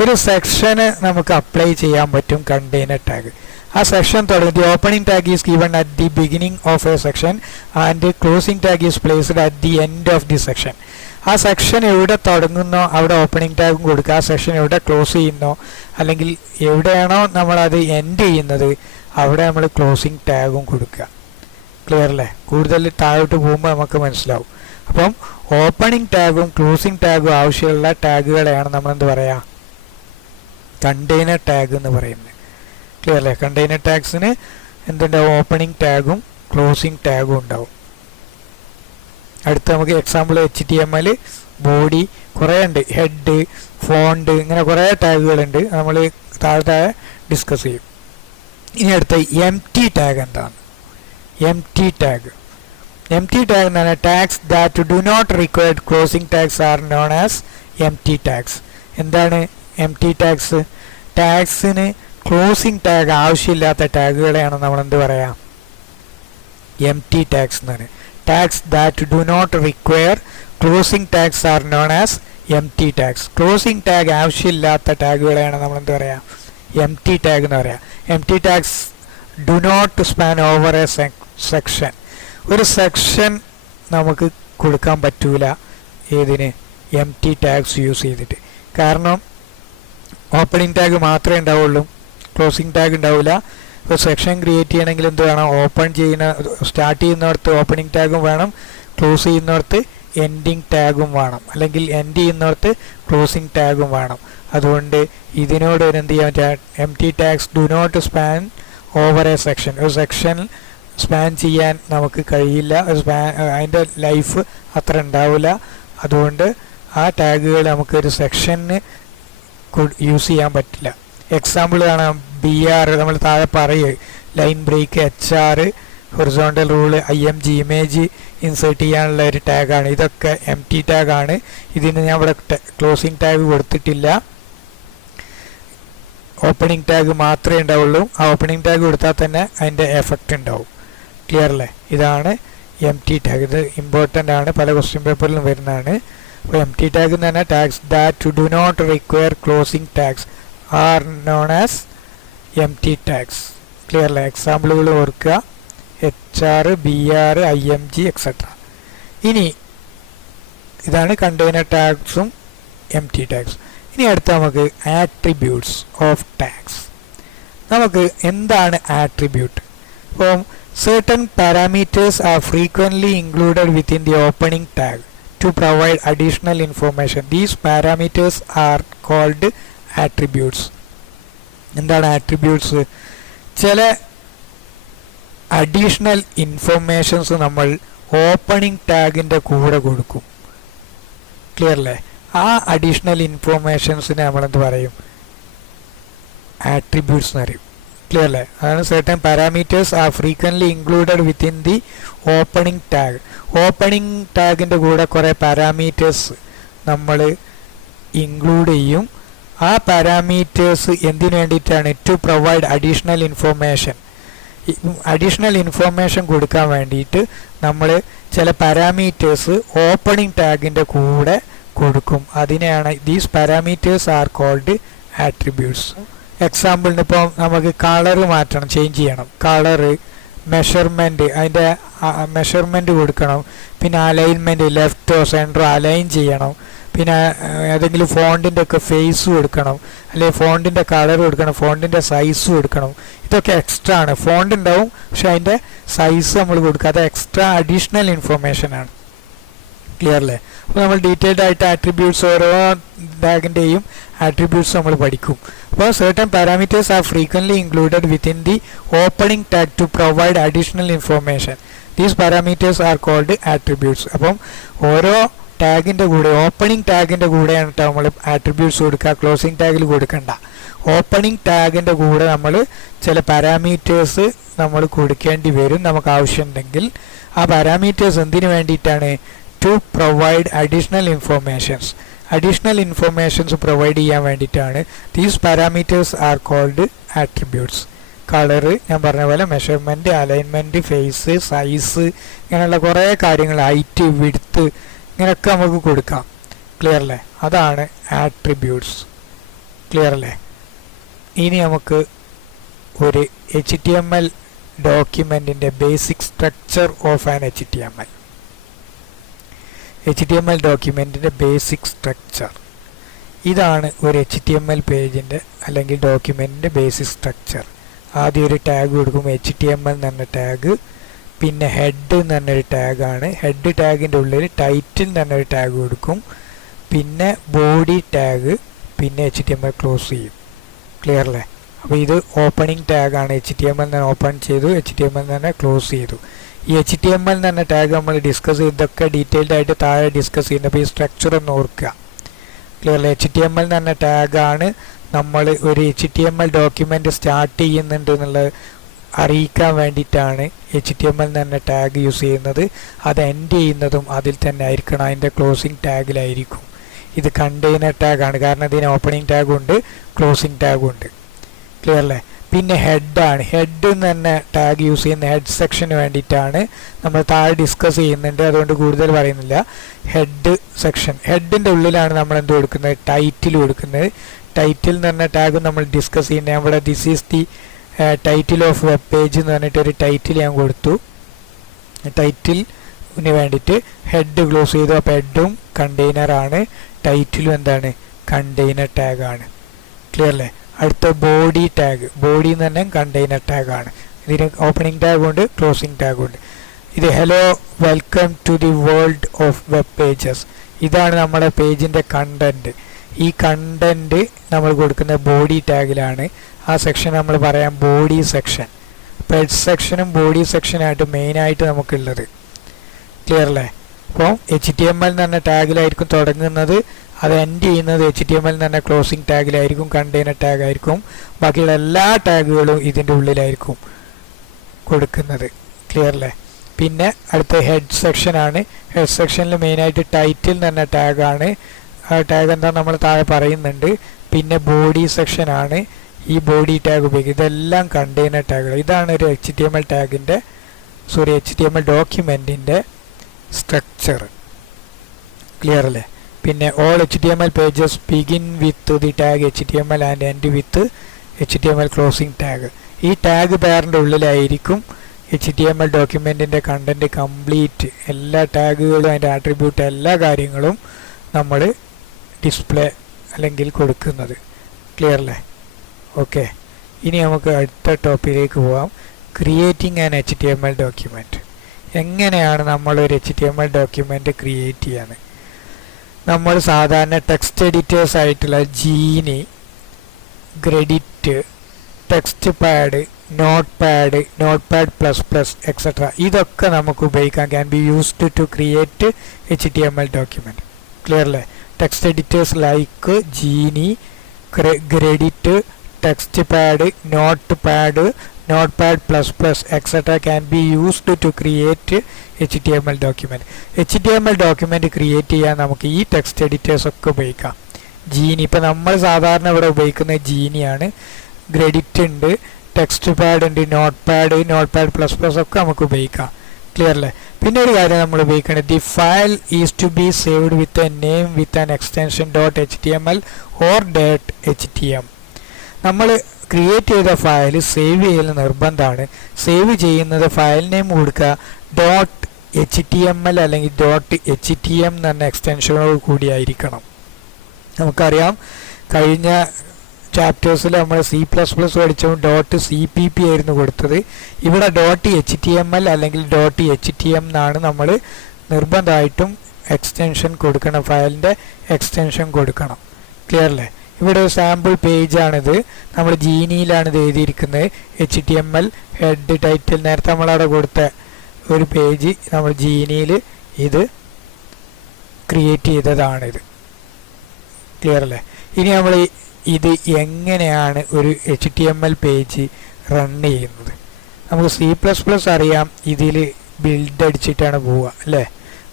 ഒരു സെക്ഷന് നമുക്ക് അപ്ലൈ ചെയ്യാൻ പറ്റും കണ്ടെയ്നർ ടാഗ്. ആ സെക്ഷൻ തുടങ്ങി the opening tag is given at the beginning of A section and closing tag is placed at the end of the section. ആ section എവിടെ തുടങ്ങുന്നോ അവിടെ opening ടാഗും കൊടുക്കുക. ആ സെക്ഷൻ എവിടെ ക്ലോസ് ചെയ്യുന്നോ അല്ലെങ്കിൽ എവിടെയാണോ നമ്മളത് എൻഡ് ചെയ്യുന്നത് അവിടെ നമ്മൾ ക്ലോസിംഗ് ടാഗും കൊടുക്കുക. ക്ലിയർ അല്ലേ? കൂടുതൽ താഴോട്ട് പോകുമ്പോൾ നമുക്ക് മനസ്സിലാവും. അപ്പം ഓപ്പണിംഗ് ടാഗും ക്ലോസിംഗ് ടാഗും ആവശ്യമുള്ള ടാഗുകളെയാണ് നമ്മളെന്ത് പറയുക, കണ്ടെയ്നർ ടാഗ് എന്ന് പറയുന്നത്. ക്ലിയർ അല്ലേ? കണ്ടെയ്നർ ടാഗ്സിന് എന്തുണ്ടാവും, ഓപ്പണിംഗ് ടാഗും ക്ലോസിംഗ് ടാഗും ഉണ്ടാവും. അടുത്ത നമുക്ക് എക്സാമ്പിൾ HTML, ബോഡി, കുറേ ഉണ്ട്, ഹെഡ്, ഫോണ്ട്, ഇങ്ങനെ കുറേ ടാഗുകളുണ്ട്. നമ്മൾ താഴെ ഡിസ്കസ് ചെയ്യും. ഇനി അടുത്ത എംപ്റ്റി ടാഗ് എന്താണ്? എംപ്റ്റി ടാഗ് എന്ന് പറഞ്ഞാൽ tags that do not required closing tags are known as empty tags. എന്താണ് എംപ്റ്റി ടാഗ്സ്? ടാഗ്സിന് ക്ലോസിംഗ് ടാഗ് ആവശ്യമില്ലാത്ത ടാഗുകളെയാണ് നമ്മൾ എന്ത് പറയാം, എംപ്റ്റി ടാഗ്സ് എന്നാണ്. Tags that do not require closing tags are known as empty tags. Closing tag ആവശ്യമില്ലാത്ത ടാഗുകളെയാണ് നമ്മൾ എന്ത് പറയാം, എംപ്റ്റി ടാഗ് എന്ന് പറയാം. Empty tags do not span over a section. ഒരു സെക്ഷൻ നമുക്ക് കൊടുക്കാൻ പറ്റൂല ഏതിന്, എംപ്റ്റി ടാഗ്സ് യൂസ് ചെയ്തിട്ട്. കാരണം ഓപ്പണിംഗ് ടാഗ് മാത്രമേ ഉണ്ടാവുള്ളൂ, ക്ലോസിംഗ് ടാഗ് ഉണ്ടാവില്ല. ഇപ്പോൾ സെക്ഷൻ ക്രിയേറ്റ് ചെയ്യണമെങ്കിൽ എന്ത് വേണം, സ്റ്റാർട്ട് ചെയ്യുന്നിടത്ത് ഓപ്പണിംഗ് ടാഗും വേണം, ക്ലോസ് ചെയ്യുന്നിടത്ത് എൻഡിങ് ടാഗും വേണം, അല്ലെങ്കിൽ എൻഡ് ചെയ്യുന്നിടത്ത് ക്ലോസിംഗ് ടാഗും വേണം. അതുകൊണ്ട് ഇതിനോട് എന്ത് ചെയ്യാൻ പറ്റുക, empty tags do not span over a section. ഒരു സെക്ഷൻ സ്പാൻ ചെയ്യാൻ നമുക്ക് കഴിയില്ല, അതിൻ്റെ ലൈഫ് അത്ര ഉണ്ടാവില്ല. അതുകൊണ്ട് ആ ടാഗുകൾ നമുക്കൊരു സെക്ഷന് യൂസ് ചെയ്യാൻ പറ്റില്ല. എക്സാമ്പിൾ കാണാം, BR നമ്മൾ താഴെ പറയുക, line break, HR, horizontal rule, IMG, image insert ചെയ്യാനുള്ള ഒരു ടാഗാണ്. ഇതൊക്കെ എംപ്റ്റി ടാഗാണ്. ഇതിന് ഞാൻ ഇവിടെ ക്ലോസിംഗ് ടാഗ് കൊടുത്തിട്ടില്ല, ഓപ്പണിംഗ് ടാഗ് മാത്രമേ ഉണ്ടാവുള്ളൂ. ആ ഓപ്പണിംഗ് ടാഗ് കൊടുത്താൽ തന്നെ അതിൻ്റെ എഫക്റ്റ് ഉണ്ടാവും. ക്ലിയർ അല്ലേ? ഇതാണ് എംപ്റ്റി ടാഗ്. ഇത് ഇമ്പോർട്ടൻ്റ് ആണ്, പല ക്വസ്റ്റ്യൻ പേപ്പറിലും വരുന്നതാണ്. അപ്പോൾ എംപ്റ്റി ടാഗ് എന്ന് പറഞ്ഞാൽ tags that do not require closing tags are known as empty tags. Clear അല്ലേ? എക്സാമ്പിളുകൾ ഓർക്കുക, HR, BR, IMG എക്സെട്ര. ഇനി ഇതാണ് കണ്ടെയ്നർ ടാഗ്സും എംപ്റ്റി ടാഗ്സ്. ഇനി അടുത്ത നമുക്ക് ആട്രിബ്യൂട്ട്സ് ഓഫ് ടാഗ്സ്. നമുക്ക് എന്താണ് ആട്രിബ്യൂട്ട്? ഇപ്പം certain parameters are frequently included within the opening tag to provide additional information. These parameters are called attributes. എന്താണ് ആട്രിബ്യൂട്ട്സ്? ചില അഡീഷണൽ ഇൻഫർമേഷൻസ് നമ്മൾ ഓപ്പണിംഗ് ടാഗിൻ്റെ കൂടെ കൊടുക്കും. ക്ലിയർ അല്ലേ? ആ അഡീഷണൽ ഇൻഫർമേഷൻസിനെ നമ്മളെന്ത് പറയും, ആട്രിബ്യൂട്ട്സ് എന്ന് പറയും. ക്ലിയർ അല്ലേ? അതാണ് certain parameters are frequently included within the opening tag. Opening ടാഗിൻ്റെ കൂടെ കുറേ പാരാമീറ്റേഴ്സ് നമ്മൾ ഇൻക്ലൂഡ് ചെയ്യും. ആ പാരാമീറ്റേഴ്സ് എന്തിനു വേണ്ടിയിട്ടാണ്? To provide additional information. Additional information കൊടുക്കാൻ വേണ്ടിയിട്ട് നമ്മൾ ചില പാരാമീറ്റേഴ്സ് ഓപ്പണിംഗ് ടാഗിൻ്റെ കൂടെ കൊടുക്കും. അതിനെയാണ് these parameters are called attributes. എക്സാമ്പിളിന് ഇപ്പോൾ നമുക്ക് കളറ് മാറ്റണം, ചേഞ്ച് ചെയ്യണം. കളറ്, മെഷർമെൻറ്റ്, അതിൻ്റെ മെഷർമെൻറ്റ് കൊടുക്കണം. പിന്നെ അലൈൻമെൻറ്റ്, ലെഫ്റ്റോ സെൻറ്ററോ അലൈൻ ചെയ്യണം. പിന്നെ ഏതെങ്കിലും ഫോണ്ടിൻ്റെ ഒക്കെ ഫേസ് കൊടുക്കണം, അല്ലെങ്കിൽ ഫോണ്ടിൻ്റെ കളർ കൊടുക്കണം, ഫോണ്ടിൻ്റെ സൈസ് കൊടുക്കണം. ഇതൊക്കെ എക്സ്ട്രാ ആണ്. ഫോണ്ട് ഉണ്ടാവും, പക്ഷെ അതിൻ്റെ സൈസ് നമ്മൾ കൊടുക്കുക. അത് എക്സ്ട്രാ അഡീഷണൽ ഇൻഫർമേഷനാണ്. ക്ലിയർ അല്ലേ? അപ്പോൾ നമ്മൾ ഡീറ്റെയിൽഡ് ആയിട്ട് ആട്രിബ്യൂട്ട്സ്, ഓരോ ടാഗിൻ്റെയും ആട്രിബ്യൂട്ട്സ് നമ്മൾ പഠിക്കും. അപ്പോൾ certain parameters are frequently included within the opening tag to provide additional information. These parameters are called attributes. അപ്പം ഓരോ ടാഗിൻ്റെ കൂടെ, ഓപ്പണിംഗ് ടാഗിൻ്റെ കൂടെയാണ് നമ്മൾ ആട്രിബ്യൂട്ട്സ് കൊടുക്കുക, ക്ലോസിംഗ് ടാഗിൽ കൊടുക്കണ്ട. ഓപ്പണിംഗ് ടാഗിൻ്റെ കൂടെ നമ്മൾ ചില പാരാമീറ്റേഴ്സ് നമ്മൾ കൊടുക്കേണ്ടി വരും നമുക്ക് ആവശ്യമുണ്ടെങ്കിൽ. ആ പാരാമീറ്റേഴ്സ് എന്തിനു വേണ്ടിയിട്ടാണ്? To provide additional informations. Additional informations provide ചെയ്യാൻ വേണ്ടിയിട്ടാണ്. These parameters are called attributes. Colour ഞാൻ പറഞ്ഞ പോലെ, മെഷർമെൻറ്റ്, അലൈൻമെൻറ്റ്, ഫേസ്, സൈസ്, ഇങ്ങനെയുള്ള കുറേ കാര്യങ്ങൾ, ഹൈറ്റ്, വിഡ്ത്ത്, ഇങ്ങനെയൊക്കെ നമുക്ക് കൊടുക്കാം. ക്ലിയർ അല്ലേ? അതാണ് ആട്രിബ്യൂട്ട്സ്. ക്ലിയർ അല്ലേ? ഇനി നമുക്ക് ഒരു HTML ഡോക്യുമെൻറ്റിൻ്റെ basic structure of an HTML ഡോക്യുമെൻറ്റിൻ്റെ ബേസിക് സ്ട്രക്ചർ. ഇതാണ് ഒരു HTML പേജിൻ്റെ അല്ലെങ്കിൽ ഡോക്യുമെൻറ്റിൻ്റെ ബേസിക് സ്ട്രക്ചർ. ആദ്യം ഒരു ടാഗ് കൊടുക്കും, HTML എന്ന് പറഞ്ഞ ടാഗ്. പിന്നെ ഹെഡ് എന്ന് പറഞ്ഞൊരു ടാഗാണ്. ഹെഡ് ടാഗിൻ്റെ ഉള്ളിൽ ടൈറ്റിൽ എന്ന് പറഞ്ഞൊരു ടാഗ് കൊടുക്കും. പിന്നെ ബോഡി ടാഗ്, പിന്നെ HTML ക്ലോസ് ചെയ്യും. ക്ലിയർ അല്ലേ? അപ്പോൾ ഇത് ഓപ്പണിംഗ് ടാഗാണ്. HTML എന്ന് ഓപ്പൺ ചെയ്തു, HTML എന്ന് ക്ലോസ് ചെയ്തു. ഈ HTML എന്ന് പറഞ്ഞ ടാഗ് നമ്മൾ ഡിസ്കസ് ചെയ്തൊക്കെ ഡീറ്റെയിൽഡ് ആയിട്ട് താഴെ ഡിസ്കസ് ചെയ്യുന്നത്. അപ്പോൾ ഈ സ്ട്രക്ചർ ഒന്ന് ഓർക്കുക. ക്ലിയർ അല്ലേ? HTML എന്ന് പറഞ്ഞ ടാഗാണ് നമ്മൾ ഒരു HTML ഡോക്യുമെൻ്റ് സ്റ്റാർട്ട് ചെയ്യുന്നുണ്ട് എന്നുള്ളത് അറിയിക്കാൻ വേണ്ടിയിട്ടാണ് HTML എന്ന് പറഞ്ഞ ടാഗ് യൂസ് ചെയ്യുന്നത്. അത് എൻഡ് ചെയ്യുന്നതും അതിൽ തന്നെ ആയിരിക്കണം, അതിൻ്റെ ക്ലോസിംഗ് ടാഗിലായിരിക്കും. ഇത് കണ്ടെയ്നർ ടാഗാണ്, കാരണം ഇതിന് ഓപ്പണിംഗ് ടാഗും ഉണ്ട്, ക്ലോസിംഗ് ടാഗും ഉണ്ട്. ക്ലിയർ അല്ലേ? പിന്നെ ഹെഡാണ്. ഹെഡ് എന്ന് തന്നെ ടാഗ് യൂസ് ചെയ്യുന്ന ഹെഡ് സെക്ഷന് വേണ്ടിയിട്ടാണ്, നമ്മൾ താഴെ ഡിസ്കസ് ചെയ്യുന്നുണ്ട്, അതുകൊണ്ട് കൂടുതൽ പറയുന്നില്ല. ഹെഡ് സെക്ഷൻ, ഹെഡിൻ്റെ ഉള്ളിലാണ് നമ്മൾ എന്ത് കൊടുക്കുന്നത്? ടൈറ്റിൽ കൊടുക്കുന്നത്. ടൈറ്റിൽ എന്ന് പറഞ്ഞ ടാഗ് നമ്മൾ ഡിസ്കസ് ചെയ്യുന്നത്. അവിടെ this is the title of web page എന്ന് പറഞ്ഞിട്ടൊരു ടൈറ്റിൽ ഞാൻ കൊടുത്തു. ടൈറ്റിലിന് വേണ്ടിയിട്ട് ഹെഡ് ക്ലോസ് ചെയ്തു. അപ്പോൾ ഹെഡും കണ്ടെയ്നറാണ്, ടൈറ്റിലും എന്താണ്? കണ്ടെയ്നർ ടാഗാണ്. ക്ലിയർ അല്ലേ? അടുത്ത ബോഡി ടാഗ്. ബോഡി എന്ന് തന്നെ കണ്ടെയ്നർ ടാഗാണ്. ഇതിന് ഓപ്പണിംഗ് ടാഗുണ്ട്, ക്ലോസിംഗ് ടാഗുണ്ട്. ഇത് hello welcome to the world of web pages. ഇതാണ് നമ്മുടെ പേജിൻ്റെ കണ്ടൻറ്റ്. ഈ കണ്ടൻറ്റ് നമ്മൾ കൊടുക്കുന്ന ബോഡി ടാഗിലാണ്. ആ സെക്ഷൻ നമ്മൾ പറയാം ബോഡി സെക്ഷൻ. അപ്പോൾ ഹെഡ് സെക്ഷനും ബോഡി സെക്ഷനായിട്ട് മെയിനായിട്ട് നമുക്കുള്ളത്. ക്ലിയർ അല്ലേ? അപ്പോൾ HTML എന്ന് പറഞ്ഞ ടാഗിലായിരിക്കും തുടങ്ങുന്നത്, അത് എൻഡ് ചെയ്യുന്നത് HTML എന്ന് പറഞ്ഞ ക്ലോസിംഗ് ടാഗിലായിരിക്കും, കണ്ടെയ്നർ ടാഗായിരിക്കും. ബാക്കിയുള്ള എല്ലാ ടാഗുകളും ഇതിൻ്റെ ഉള്ളിലായിരിക്കും കൊടുക്കുന്നത്. ക്ലിയർ അല്ലേ? പിന്നെ അടുത്ത ഹെഡ് സെക്ഷനാണ്. ഹെഡ് സെക്ഷനിൽ മെയിനായിട്ട് ടൈറ്റിൽ എന്ന് പറഞ്ഞ ടാഗാണ്. ആ ടാഗ് എന്താ നമ്മൾ താഴെ പറയുന്നുണ്ട്. പിന്നെ ബോഡി സെക്ഷനാണ്, ഈ ബോഡി ടാഗ് ഉപയോഗിക്കും. ഇതെല്ലാം കണ്ടെയ്നർ ടാഗുകൾ. ഇതാണ് ഒരു HTML ഡോക്യുമെൻറ്റിൻ്റെ സ്ട്രക്ചർ. ക്ലിയർ അല്ലേ? പിന്നെ all HTML pages begin with the tag HTML and end with HTML closing tag. ഈ ടാഗ് പെയറിൻ്റെ ഉള്ളിലായിരിക്കും HTML ഡോക്യുമെൻറ്റിൻ്റെ കണ്ടൻറ്റ് കംപ്ലീറ്റ്. എല്ലാ ടാഗുകളും അതിൻ്റെ ആട്രിബ്യൂട്ട് എല്ലാ കാര്യങ്ങളും നമ്മൾ ഡിസ്പ്ലേ അല്ലെങ്കിൽ കൊടുക്കുന്നത്. ക്ലിയർ അല്ലേ? ഓക്കെ, ഇനി നമുക്ക് അടുത്ത ടോപ്പിക്കിലേക്ക് പോകാം. Creating an HTML document. എങ്ങനെയാണ് നമ്മളൊരു HTML ഡോക്യുമെൻറ്റ് ക്രിയേറ്റ് ചെയ്യാൻ? നമ്മൾ സാധാരണ ടെക്സ്റ്റ് എഡിറ്റേഴ്സ് ആയിട്ടുള്ള ജീനി, ഗ്രെഡിറ്റ്, TextPad, Notepad plus plus etcetera, ഇതൊക്കെ നമുക്ക് ഉപയോഗിക്കാം. Can be used to create HTML document. Clear അല്ലേ? ടെക്സ്റ്റ് എഡിറ്റേഴ്സ് ലൈക്ക് ജീനി, ഗ്രെഡിറ്റ്, TextPad, Notepad plus plus etcetera can be used to create HTML document. HTML document create ചെയ്യാൻ നമുക്ക് ഈ text editors ഒക്കെ ഉപയോഗിക്കാം. ജീനി, ഇപ്പോൾ നമ്മൾ സാധാരണ ഇവിടെ ഉപയോഗിക്കുന്നത് ജീനിയാണ്. ഗ്രെഡിറ്റ് ഉണ്ട്, ടെക്സ്റ്റ് പാഡ് ഉണ്ട്, നോട്ട് പാഡ് പ്ലസ് പ്ലസ് ഒക്കെ നമുക്ക് ഉപയോഗിക്കാം. ക്ലിയർ അല്ലേ? പിന്നെ ഒരു കാര്യം നമ്മൾ ഉപയോഗിക്കുന്നത്, the file is to be saved with a name with an extension .html or .htm. നമ്മൾ ക്രിയേറ്റ് ചെയ്ത ഫയൽ സേവ് ചെയ്യൽ നിർബന്ധമാണ്. സേവ് ചെയ്യുന്നത് ഫയൽ നെയിം കൊടുക്കുക .html അല്ലെങ്കിൽ .htm എന്ന് പറഞ്ഞ എക്സ്റ്റൻഷനോട് കൂടിയായിരിക്കണം. നമുക്കറിയാം കഴിഞ്ഞ ചാപ്റ്റേഴ്സിൽ നമ്മൾ C++ പഠിച്ചപ്പോൾ .cpp ആയിരുന്നു കൊടുത്തത്. ഇവിടെ .html അല്ലെങ്കിൽ .htm എന്നാണ് നമ്മൾ നിർബന്ധമായിട്ടും എക്സ്റ്റൻഷൻ കൊടുക്കണം, ഫയലിൻ്റെ എക്സ്റ്റൻഷൻ കൊടുക്കണം. ക്ലിയർ അല്ലേ? ഇവിടെ ഒരു സാമ്പിൾ പേജാണിത്. നമ്മൾ ജീനിയിലാണ് ഇത് എഴുതിയിരിക്കുന്നത്. HTML ഹെഡ് ടൈറ്റിൽ നേരത്തെ നമ്മളവിടെ കൊടുത്ത ഒരു പേജ് നമ്മൾ ജീനിയിൽ ഇത് ക്രിയേറ്റ് ചെയ്തതാണിത്. ക്ലിയർ അല്ലേ? ഇനി നമ്മൾ ഇത് എങ്ങനെയാണ് ഒരു HTML പേജ് റൺ ചെയ്യുന്നത്? നമുക്ക് C++ അറിയാം, ഇതിൽ ബിൽഡ് അടിച്ചിട്ടാണ് പോവുക അല്ലേ?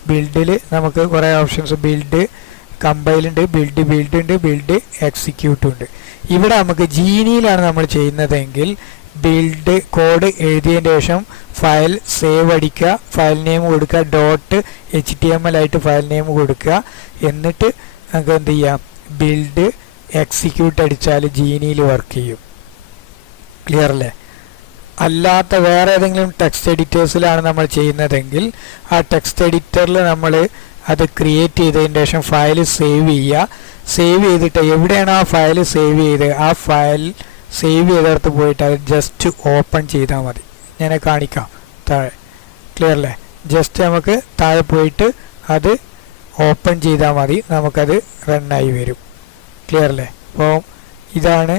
ബിൽഡിൽ നമുക്ക് കുറേ ഓപ്ഷൻസ്, ബിൽഡ് കമ്പൈൽ ഉണ്ട്, ബിൽഡ് എക്സിക്യൂട്ട് ഉണ്ട്. ഇവിടെ നമുക്ക് ജീനിയിലാണ് നമ്മൾ ചെയ്യുന്നതെങ്കിൽ ബിൽഡ് കോഡ് എഴുതിയതിന് ശേഷം ഫയൽ സേവ് അടിക്കുക, ഫയൽ നെയിം കൊടുക്കുക, .html ആയിട്ട് ഫയൽ നെയിം കൊടുക്കുക. എന്നിട്ട് നമുക്ക് എന്ത് ചെയ്യാം, ബിൽഡ് എക്സിക്യൂട്ട് അടിച്ചാൽ ജീനിയിൽ വർക്ക് ചെയ്യും. ക്ലിയർ അല്ലേ? അല്ലാത്ത വേറെ ഏതെങ്കിലും ടെക്സ്റ്റ് എഡിറ്റേഴ്സിലാണ് നമ്മൾ ചെയ്യുന്നതെങ്കിൽ ആ ടെക്സ്റ്റ് എഡിറ്ററിൽ നമ്മൾ അത് ക്രിയേറ്റ് ചെയ്തതിന് ശേഷം ഫയൽ സേവ് ചെയ്യുക. സേവ് ചെയ്തിട്ട് എവിടെയാണ് ആ ഫയൽ സേവ് ചെയ്ത് ആ ഫയൽ സേവ് ചെയ്തെടുത്ത് പോയിട്ട് അത് ജസ്റ്റ് ഓപ്പൺ ചെയ്താൽ മതി. ഞാൻ കാണിക്കാം താഴെ. ക്ലിയർ അല്ലേ? ജസ്റ്റ് നമുക്ക് താഴെ പോയിട്ട് അത് ഓപ്പൺ ചെയ്താൽ മതി, നമുക്കത് റണ്ണായി വരും. ക്ലിയർ അല്ലേ? അപ്പോൾ ഇതാണ്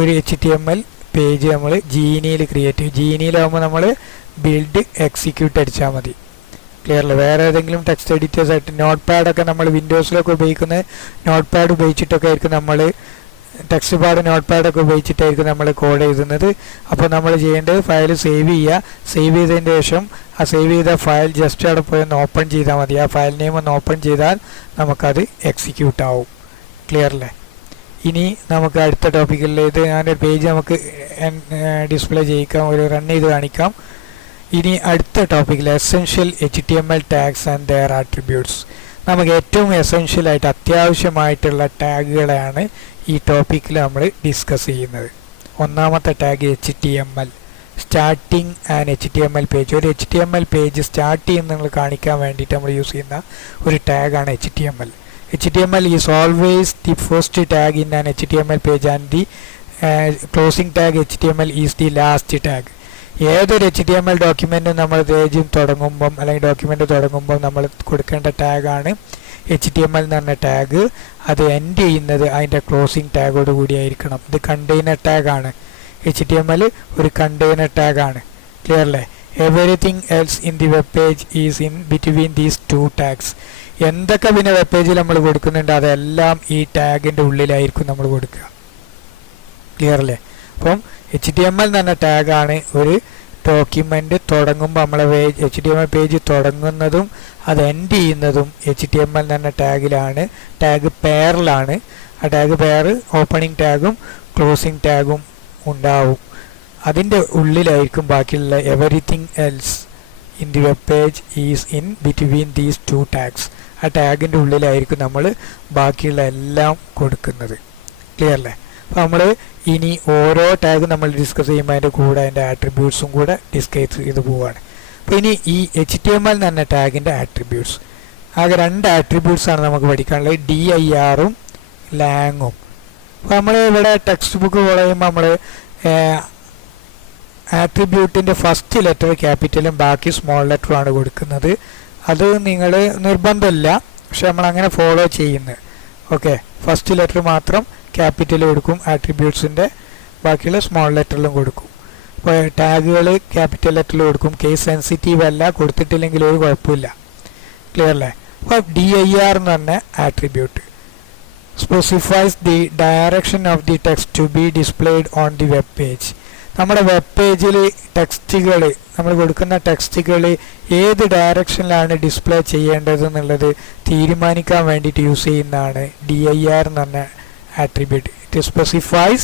ഒരു HTML പേജ് നമ്മൾ ജീനിയിൽ ക്രിയേറ്റ് ചെയ്യും. ജീനിയിലാകുമ്പോൾ നമ്മൾ ബിൽഡ് എക്സിക്യൂട്ട് അടിച്ചാൽ മതി. ക്ലിയർ അല്ലേ? വേറെ ഏതെങ്കിലും ടെക്സ്റ്റ് എഡിറ്റേഴ്സ് ആയിട്ട് നോട്ട് പാഡൊക്കെ നമ്മൾ വിൻഡോസിലൊക്കെ ഉപയോഗിക്കുന്ന നോട്ട് പാഡ് ഉപയോഗിച്ചിട്ടൊക്കെ ആയിരിക്കും നമ്മൾ ടെക്സ്റ്റ് പാഡ് നോട്ട് പാഡൊക്കെ ഉപയോഗിച്ചിട്ടായിരിക്കും നമ്മൾ കോഡ് എഴുതുന്നത്. അപ്പോൾ നമ്മൾ ചെയ്യേണ്ടത് ഫയൽ സേവ് ചെയ്യുക. സേവ് ചെയ്തതിന് ശേഷം ആ സേവ് ചെയ്ത ഫയൽ ജസ്റ്റ് അവിടെ പോയി ഒന്ന് ഓപ്പൺ ചെയ്താൽ മതി. ആ ഫയൽ നെയിം ഒന്ന് ഓപ്പൺ ചെയ്താൽ നമുക്കത് എക്സിക്യൂട്ട് ആവും. ക്ലിയർ അല്ലേ? ഇനി നമുക്ക് അടുത്ത ടോപ്പിക്കിൽ ഇത് ഞാനൊരു പേജ് നമുക്ക് ഡിസ്പ്ലേ ചെയ്യിക്കാം, ഒരു റൺ ചെയ്ത് കാണിക്കാം. ഇനി അടുത്ത ടോപ്പിക്കിൽ essential HTML tags and their attributes. നമുക്ക് ഏറ്റവും എസെൻഷ്യൽ ആയിട്ട് അത്യാവശ്യമായിട്ടുള്ള ടാഗുകളെയാണ് ഈ ടോപ്പിക്കിൽ നമ്മൾ ഡിസ്കസ് ചെയ്യുന്നത്. ഒന്നാമത്തെ tag HTML, starting and HTML page. ഒരു HTML പേജ് സ്റ്റാർട്ട് ചെയ്യുന്നത് കാണിക്കാൻ വേണ്ടിയിട്ട് നമ്മൾ യൂസ് ചെയ്യുന്ന ഒരു ടാഗാണ് HTML. HTML is always the first tag in an HTML page and the closing tag HTML is the last tag. ഏതൊരു HTML ഡോക്യുമെൻറ്റും നമ്മൾ പേജും തുടങ്ങുമ്പം അല്ലെങ്കിൽ ഡോക്യുമെൻ്റ് തുടങ്ങുമ്പം നമ്മൾ കൊടുക്കേണ്ട ടാഗാണ് HTML എന്ന് പറഞ്ഞ ടാഗ്. അത് എൻഡ് ചെയ്യുന്നത് അതിൻ്റെ ക്ലോസിങ് ടാഗോട് കൂടിയായിരിക്കണം. ഇത് കണ്ടെയ്നർ ടാഗാണ്. HTML ഒരു കണ്ടെയ്നർ ടാഗാണ്. ക്ലിയർ അല്ലേ? Everything else in the web page is in between these two tags. എന്തൊക്കെ പിന്നെ വെബ് പേജിൽ നമ്മൾ കൊടുക്കുന്നുണ്ട് അതെല്ലാം ഈ ടാഗിൻ്റെ ഉള്ളിലായിരിക്കും നമ്മൾ കൊടുക്കുക. ക്ലിയർ അല്ലേ? അപ്പം HTML എന്ന് പറഞ്ഞ ടാഗാണ് ഒരു ഡോക്യുമെൻ്റ് തുടങ്ങുമ്പോൾ നമ്മളെ HTML പേജ് തുടങ്ങുന്നതും അത് എൻഡ് ചെയ്യുന്നതും HTML എന്ന് പറഞ്ഞ ടാഗിലാണ്. ടാഗ് പെയറിലാണ്. ആ ടാഗ് പെയർ ഓപ്പണിംഗ് ടാഗും ക്ലോസിംഗ് ടാഗും ഉണ്ടാവും. അതിൻ്റെ ഉള്ളിലായിരിക്കും ബാക്കിയുള്ള everything else in the web page is in between these two tags. ആ ടാഗിൻ്റെ ഉള്ളിലായിരിക്കും നമ്മൾ ബാക്കിയുള്ള എല്ലാം കൊടുക്കുന്നത്. ക്ലിയർ അല്ലേ? അപ്പോൾ നമ്മൾ ഇനി ഓരോ ടാഗ് നമ്മൾ ഡിസ്കസ് ചെയ്യുമ്പോൾ അതിൻ്റെ കൂടെ അതിൻ്റെ ആട്രിബ്യൂട്ട്സും കൂടെ ഡിസ്കസ് ചെയ്ത് പോവുകയാണ്. അപ്പോൾ ഇനി ഈ HTML എന്ന് പറഞ്ഞ ടാഗിൻ്റെ ആട്രിബ്യൂട്ട്സ് ആകെ 2 ആട്രിബ്യൂട്ട്സാണ് നമുക്ക് പഠിക്കാനുള്ളത്, DIR-ഉം ലാങ്ങും. അപ്പോൾ നമ്മൾ ഇവിടെ ടെക്സ്റ്റ് ബുക്ക് ഫോളോ ചെയ്യുമ്പോൾ നമ്മൾ ആട്രിബ്യൂട്ടിൻ്റെ ഫസ്റ്റ് ലെറ്റർ ക്യാപിറ്റലും ബാക്കി സ്മോൾ ലെറ്ററുമാണ് കൊടുക്കുന്നത്. അത് നിങ്ങൾ നിർബന്ധമില്ല, പക്ഷെ നമ്മൾ അങ്ങനെ ഫോളോ ചെയ്യുന്നത്. ഓക്കെ, ഫസ്റ്റ് ലെറ്റർ മാത്രം ക്യാപിറ്റൽ കൊടുക്കും, ആട്രിബ്യൂട്ട്സിൻ്റെ ബാക്കിയുള്ള സ്മോൾ ലെറ്ററിലും കൊടുക്കും. അപ്പോൾ ടാഗുകൾ ക്യാപിറ്റൽ ലെറ്ററിൽ കൊടുക്കും. കേസ് സെൻസിറ്റീവ് അല്ല, കൊടുത്തിട്ടില്ലെങ്കിൽ ഒരു കുഴപ്പമില്ല. ക്ലിയർ അല്ലേ? അപ്പോൾ DIR എന്ന് പറഞ്ഞ attribute specifies the direction of the text to be displayed on the web page. നമ്മുടെ വെബ് പേജിൽ ടെക്സ്റ്റുകൾ നമ്മൾ കൊടുക്കുന്ന ടെക്സ്റ്റുകൾ ഏത് ഡയറക്ഷനിലാണ് ഡിസ്പ്ലേ ചെയ്യേണ്ടതെന്നുള്ളത് തീരുമാനിക്കാൻ വേണ്ടിയിട്ട് യൂസ് ചെയ്യുന്നതാണ് DIR എന്ന് പറഞ്ഞ attribute. It specifies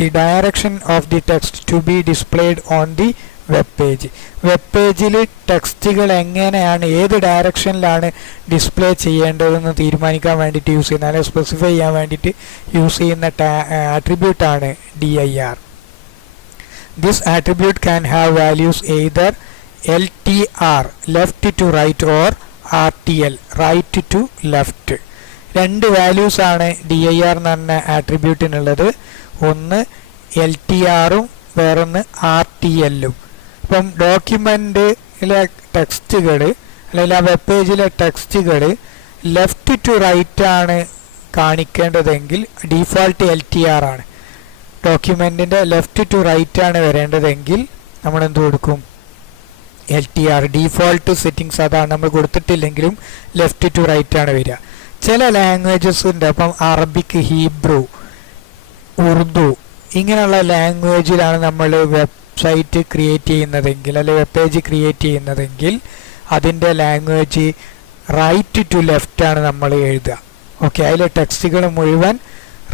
the direction of the text to be displayed on the web page. Web പേജിൽ ടെക്സ്റ്റുകൾ എങ്ങനെയാണ് ഏത് ഡയറക്ഷനിലാണ് ഡിസ്പ്ലേ ചെയ്യേണ്ടതെന്ന് തീരുമാനിക്കാൻ വേണ്ടിയിട്ട് യൂസ് ചെയ്യുന്ന അല്ലെങ്കിൽ സ്പെസിഫൈ ചെയ്യാൻ വേണ്ടിയിട്ട് യൂസ് ചെയ്യുന്ന ആട്രിബ്യൂട്ടാണ് DIR. This attribute can have values either LTR left to right or RTL right to left. 2 values ആണ് DIR എന്ന് പറഞ്ഞ ആട്രിബ്യൂട്ടിനുള്ളത്. ഒന്ന് LTR-ഉം വേറൊന്ന് RTL-ഉം. അപ്പം ഡോക്യുമെൻറ്റിലെ ടെക്സ്റ്റുകൾ അല്ലെങ്കിൽ ആ വെബ് പേജിലെ ടെക്സ്റ്റുകൾ ലെഫ്റ്റ് ടു റൈറ്റ് ആണ് കാണിക്കേണ്ടതെങ്കിൽ ഡീഫോൾട്ട് LTR ആണ്. ഡോക്യുമെൻറ്റിൻ്റെ ലെഫ്റ്റ് ടു റൈറ്റ് ആണ് വരേണ്ടതെങ്കിൽ നമ്മൾ എന്ത് കൊടുക്കും? LTR. ഡീഫോൾട്ട് സെറ്റിങ്സ് അതാണ്. നമ്മൾ കൊടുത്തിട്ടില്ലെങ്കിലും ലെഫ്റ്റ് ടു റൈറ്റ് ആണ് വരിക. ചില ലാംഗ്വേജസ് ഉണ്ട്, അപ്പം അറബിക്, ഹീബ്രു, ഉറുദു ഇങ്ങനെയുള്ള ലാംഗ്വേജിലാണ് നമ്മൾ വെബ്സൈറ്റ് ക്രിയേറ്റ് ചെയ്യുന്നതെങ്കിൽ അല്ലെങ്കിൽ വെബ് പേജ് ക്രിയേറ്റ് ചെയ്യുന്നതെങ്കിൽ അതിൻ്റെ ലാംഗ്വേജ് റൈറ്റ് ടു ലെഫ്റ്റ് ആണ് നമ്മൾ എഴുതുക. ഓക്കെ, അതിലെ ടെക്സ്റ്റുകൾ മുഴുവൻ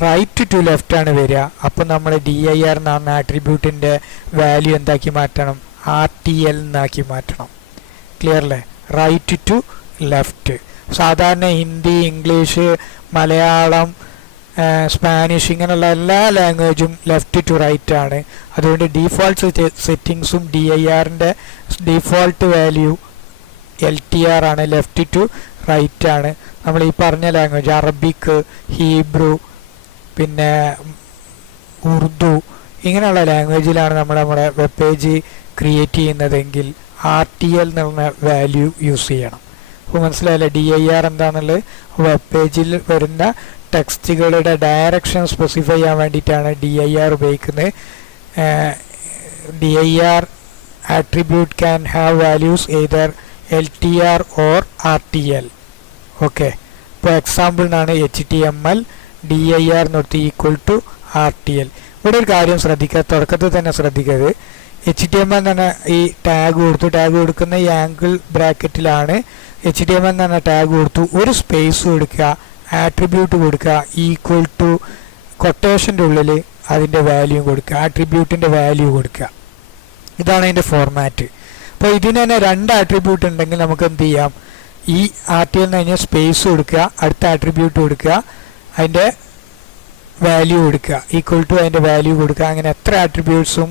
റൈറ്റ് ടു ലെഫ്റ്റ് ആണ് വരിക. അപ്പോൾ നമ്മൾ dir എന്ന് പറഞ്ഞ ആട്രിബ്യൂട്ടിൻ്റെ വാല്യൂ എന്താക്കി മാറ്റണം, RTL എന്നാക്കി മാറ്റണം. ക്ലിയർ അല്ലേ? Right to left. സാധാരണ ഹിന്ദി, ഇംഗ്ലീഷ്, മലയാളം, സ്പാനിഷ് ഇങ്ങനെയുള്ള എല്ലാ ലാംഗ്വേജും ലെഫ്റ്റ് ടു റൈറ്റ് ആണ്. അതുകൊണ്ട് ഡീഫോൾട്ട് സെറ്റിങ്സും DIRൻ്റെ ഡീഫോൾട്ട് വാല്യൂ LTR ആണ്, ലെഫ്റ്റ് ടു റൈറ്റ് ആണ്. നമ്മൾ ഈ പറഞ്ഞ ലാംഗ്വേജ് അറബിക്, ഹീബ്രു, പിന്നെ ഉറുദു ഇങ്ങനെയുള്ള ലാംഗ്വേജിലാണ് നമ്മൾ നമ്മുടെ വെബ് പേജ് ക്രിയേറ്റ് ചെയ്യുന്നതെങ്കിൽ RTL എന്നുള്ള വാല്യൂ യൂസ് ചെയ്യണം. അപ്പോൾ മനസ്സിലായില്ലേ DIR എന്താണെന്നുള്ളത്? വെബ് പേജിൽ വരുന്ന ടെക്സ്റ്റുകളുടെ ഡയറക്ഷൻ സ്പെസിഫൈ ചെയ്യാൻ വേണ്ടിയിട്ടാണ് DIR ഉപയോഗിക്കുന്നത്. DIR attribute can have values either LTR or RTL. Okay, ഇപ്പോൾ എക്സാമ്പിളിനാണ് HTML dir നോട്ട് ഈക്വൽ ടു RTL. ഇവിടെ ഒരു കാര്യം ശ്രദ്ധിക്കുക, തുടക്കത്തിൽ തന്നെ ശ്രദ്ധിക്കരുത്. HTML എന്ന് പറഞ്ഞാൽ ഈ ടാഗ് കൊടുത്തു, ടാഗ് കൊടുക്കുന്ന ഈ ആംഗിൾ ബ്രാക്കറ്റിലാണ് HTML എന്ന് പറഞ്ഞ ടാഗ് കൊടുത്തു, ഒരു സ്പേസ് കൊടുക്കുക, ആട്രിബ്യൂട്ട് കൊടുക്കുക, ഈക്വൽ ടു കൊട്ടേഷൻ്റെ ഉള്ളിൽ അതിൻ്റെ വാല്യൂ കൊടുക്കുക, ആട്രിബ്യൂട്ടിൻ്റെ വാല്യൂ കൊടുക്കുക. ഇതാണ് അതിൻ്റെ ഫോർമാറ്റ്. അപ്പോൾ ഇതിന് തന്നെ 2 ആട്രിബ്യൂട്ട് ഉണ്ടെങ്കിൽ നമുക്ക് എന്ത് ചെയ്യാം, ഈ RTL എന്ന് കഴിഞ്ഞാൽ സ്പേസ് കൊടുക്കുക, അടുത്ത ആട്രിബ്യൂട്ട് കൊടുക്കുക, അതിൻ്റെ വാല്യൂ കൊടുക്കുക, ഈക്വൽ ടു അതിൻ്റെ വാല്യൂ കൊടുക്കുക. അങ്ങനെ എത്ര ആട്രിബ്യൂട്ട്സും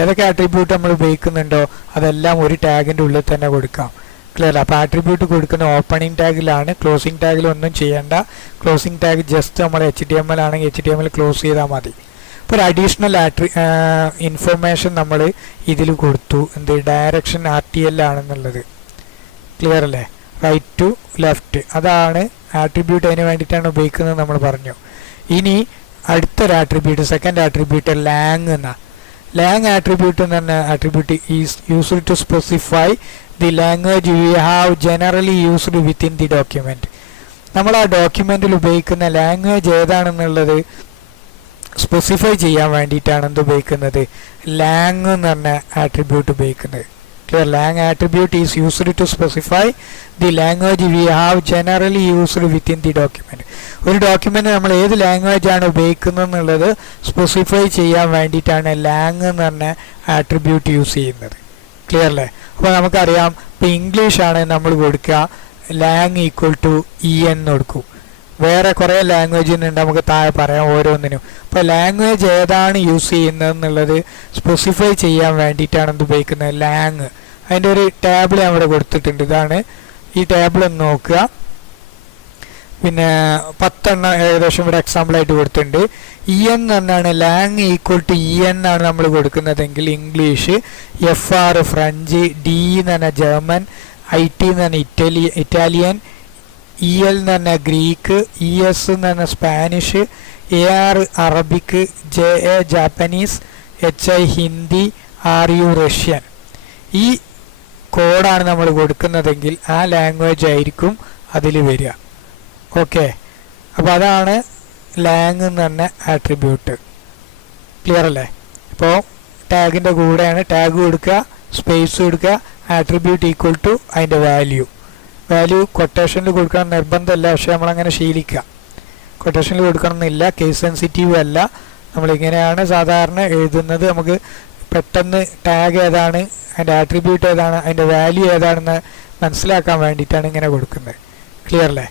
ഏതൊക്കെ ആട്രിബ്യൂട്ട് നമ്മൾ ഉപയോഗിക്കുന്നുണ്ടോ അതെല്ലാം ഒരു ടാഗിൻ്റെ ഉള്ളിൽ തന്നെ കൊടുക്കാം. ക്ലിയർ? അപ്പോൾ ആട്രിബ്യൂട്ട് കൊടുക്കുന്ന ഓപ്പണിംഗ് ടാഗിലാണ്, ക്ലോസിംഗ് ടാഗിൽ ഒന്നും ചെയ്യേണ്ട. ക്ലോസിംഗ് ടാഗ് ജസ്റ്റ് നമ്മൾ HTML ആണെങ്കിൽ HTML ക്ലോസ് ചെയ്താൽ മതി. ഇപ്പോൾ ഒരു അഡീഷണൽ ഇൻഫർമേഷൻ നമ്മൾ ഇതിൽ കൊടുത്തു, എന്ത് ഡയറക്ഷൻ RTL ആണെന്നുള്ളത്. ക്ലിയർ അല്ലേ? റൈറ്റ് ടു ലെഫ്റ്റ് അതാണ് ആട്രിബ്യൂട്ട്, അതിന് വേണ്ടിയിട്ടാണ് ഉപയോഗിക്കുന്നത് നമ്മൾ പറഞ്ഞു. ഇനി അടുത്തൊരു ആട്രിബ്യൂട്ട്, സെക്കൻഡ് ആട്രിബ്യൂട്ട് ലാങ് എന്ന ലാങ് ആട്രിബ്യൂട്ട് എന്ന് പറഞ്ഞ attribute is used to specify the language we have generally used within the document. നമ്മൾ ആ ഡോക്യുമെൻറ്റിൽ ഉപയോഗിക്കുന്ന ലാംഗ്വേജ് ഏതാണെന്നുള്ളത് സ്പെസിഫൈ ചെയ്യാൻ വേണ്ടിയിട്ടാണ് എന്ത് ഉപയോഗിക്കുന്നത്, ലാങ് എന്ന് പറഞ്ഞ ആട്രിബ്യൂട്ട് ഉപയോഗിക്കുന്നത്. Clear? Lang attribute is used to specify the language we have generally used within the document. ഒരു ഡോക്യുമെൻറ്റ് നമ്മൾ ഏത് ലാംഗ്വേജ് ആണ് ഉപയോഗിക്കുന്നത് എന്നുള്ളത് സ്പെസിഫൈ ചെയ്യാൻ വേണ്ടിയിട്ടാണ് ലാങ് എന്ന് പറഞ്ഞ ആട്രിബ്യൂട്ട് യൂസ് ചെയ്യുന്നത്. ക്ലിയർ അല്ലേ? അപ്പോൾ നമുക്കറിയാം, ഇപ്പോൾ ഇംഗ്ലീഷാണ് നമ്മൾ കൊടുക്കുക, ലാങ് ഈക്വൽ ടു EN കൊടുക്കും. വേറെ കുറേ ലാംഗ്വേജ് ഉണ്ട്, നമുക്ക് താഴെ പറയാം ഓരോന്നിനും. അപ്പോൾ ലാംഗ്വേജ് ഏതാണ് യൂസ് ചെയ്യുന്നത് എന്നുള്ളത് സ്പെസിഫൈ ചെയ്യാൻ വേണ്ടിയിട്ടാണ് എന്ത് ഉപയോഗിക്കുന്നത്, ലാങ്. അതിൻ്റെ ഒരു ടേബിൾ ഞാൻ ഇവിടെ കൊടുത്തിട്ടുണ്ട്. ഇതാണ് ഈ ടേബിൾ ഒന്ന് നോക്കുക. പിന്നെ 10 ഏകദേശം ഇവിടെ എക്സാമ്പിളായിട്ട് കൊടുത്തിട്ടുണ്ട്. EN എന്ന് പറഞ്ഞാണ് ലാങ് ഈക്വൽ ടു EN ആണ് നമ്മൾ കൊടുക്കുന്നതെങ്കിൽ ഇംഗ്ലീഷ്, FR ഫ്രഞ്ച്, D എന്ന് പറഞ്ഞാൽ ജർമ്മൻ, IT എന്ന് പറഞ്ഞാൽ ഇറ്റാലിയൻ, EL എന്ന് പറഞ്ഞാൽ ഗ്രീക്ക്, ES എന്ന് പറഞ്ഞാൽ സ്പാനിഷ്, AR അറബിക്ക്, JA Japanese, HI Hindi, RU Russian. ഈ കോഡാണ് നമ്മൾ കൊടുക്കുന്നതെങ്കിൽ ആ ലാംഗ്വേജ് ആയിരിക്കും അതിൽ വരിക. ഓക്കെ, അപ്പോൾ അതാണ് ലാങ് എന്ന് പറഞ്ഞ ആട്രിബ്യൂട്ട്. ക്ലിയർ അല്ലേ? ഇപ്പോൾ ടാഗിൻ്റെ കൂടെയാണ് ടാഗ് കൊടുക്കുക, സ്പേസ് കൊടുക്കുക, ആട്രിബ്യൂട്ട് ഈക്വൽ ടു അതിൻ്റെ വാല്യൂ. വാല്യൂ കൊട്ടേഷനിൽ കൊടുക്കണം നിർബന്ധമല്ല, പക്ഷേ നമ്മളങ്ങനെ ശീലിക്കുക. കൊട്ടേഷനിൽ കൊടുക്കണം എന്നില്ല, കേസ് സെൻസിറ്റീവ് അല്ല. നമ്മളിങ്ങനെയാണ് സാധാരണ എഴുതുന്നത്. നമുക്ക് പെട്ടെന്ന് ടാഗ് ഏതാണ്, അതിൻ്റെ ആട്രിബ്യൂട്ട് ഏതാണ്, അതിൻ്റെ വാല്യൂ ഏതാണെന്ന് മനസ്സിലാക്കാൻ വേണ്ടിയിട്ടാണ് ഇങ്ങനെ കൊടുക്കുന്നത്. ക്ലിയർ അല്ലേ?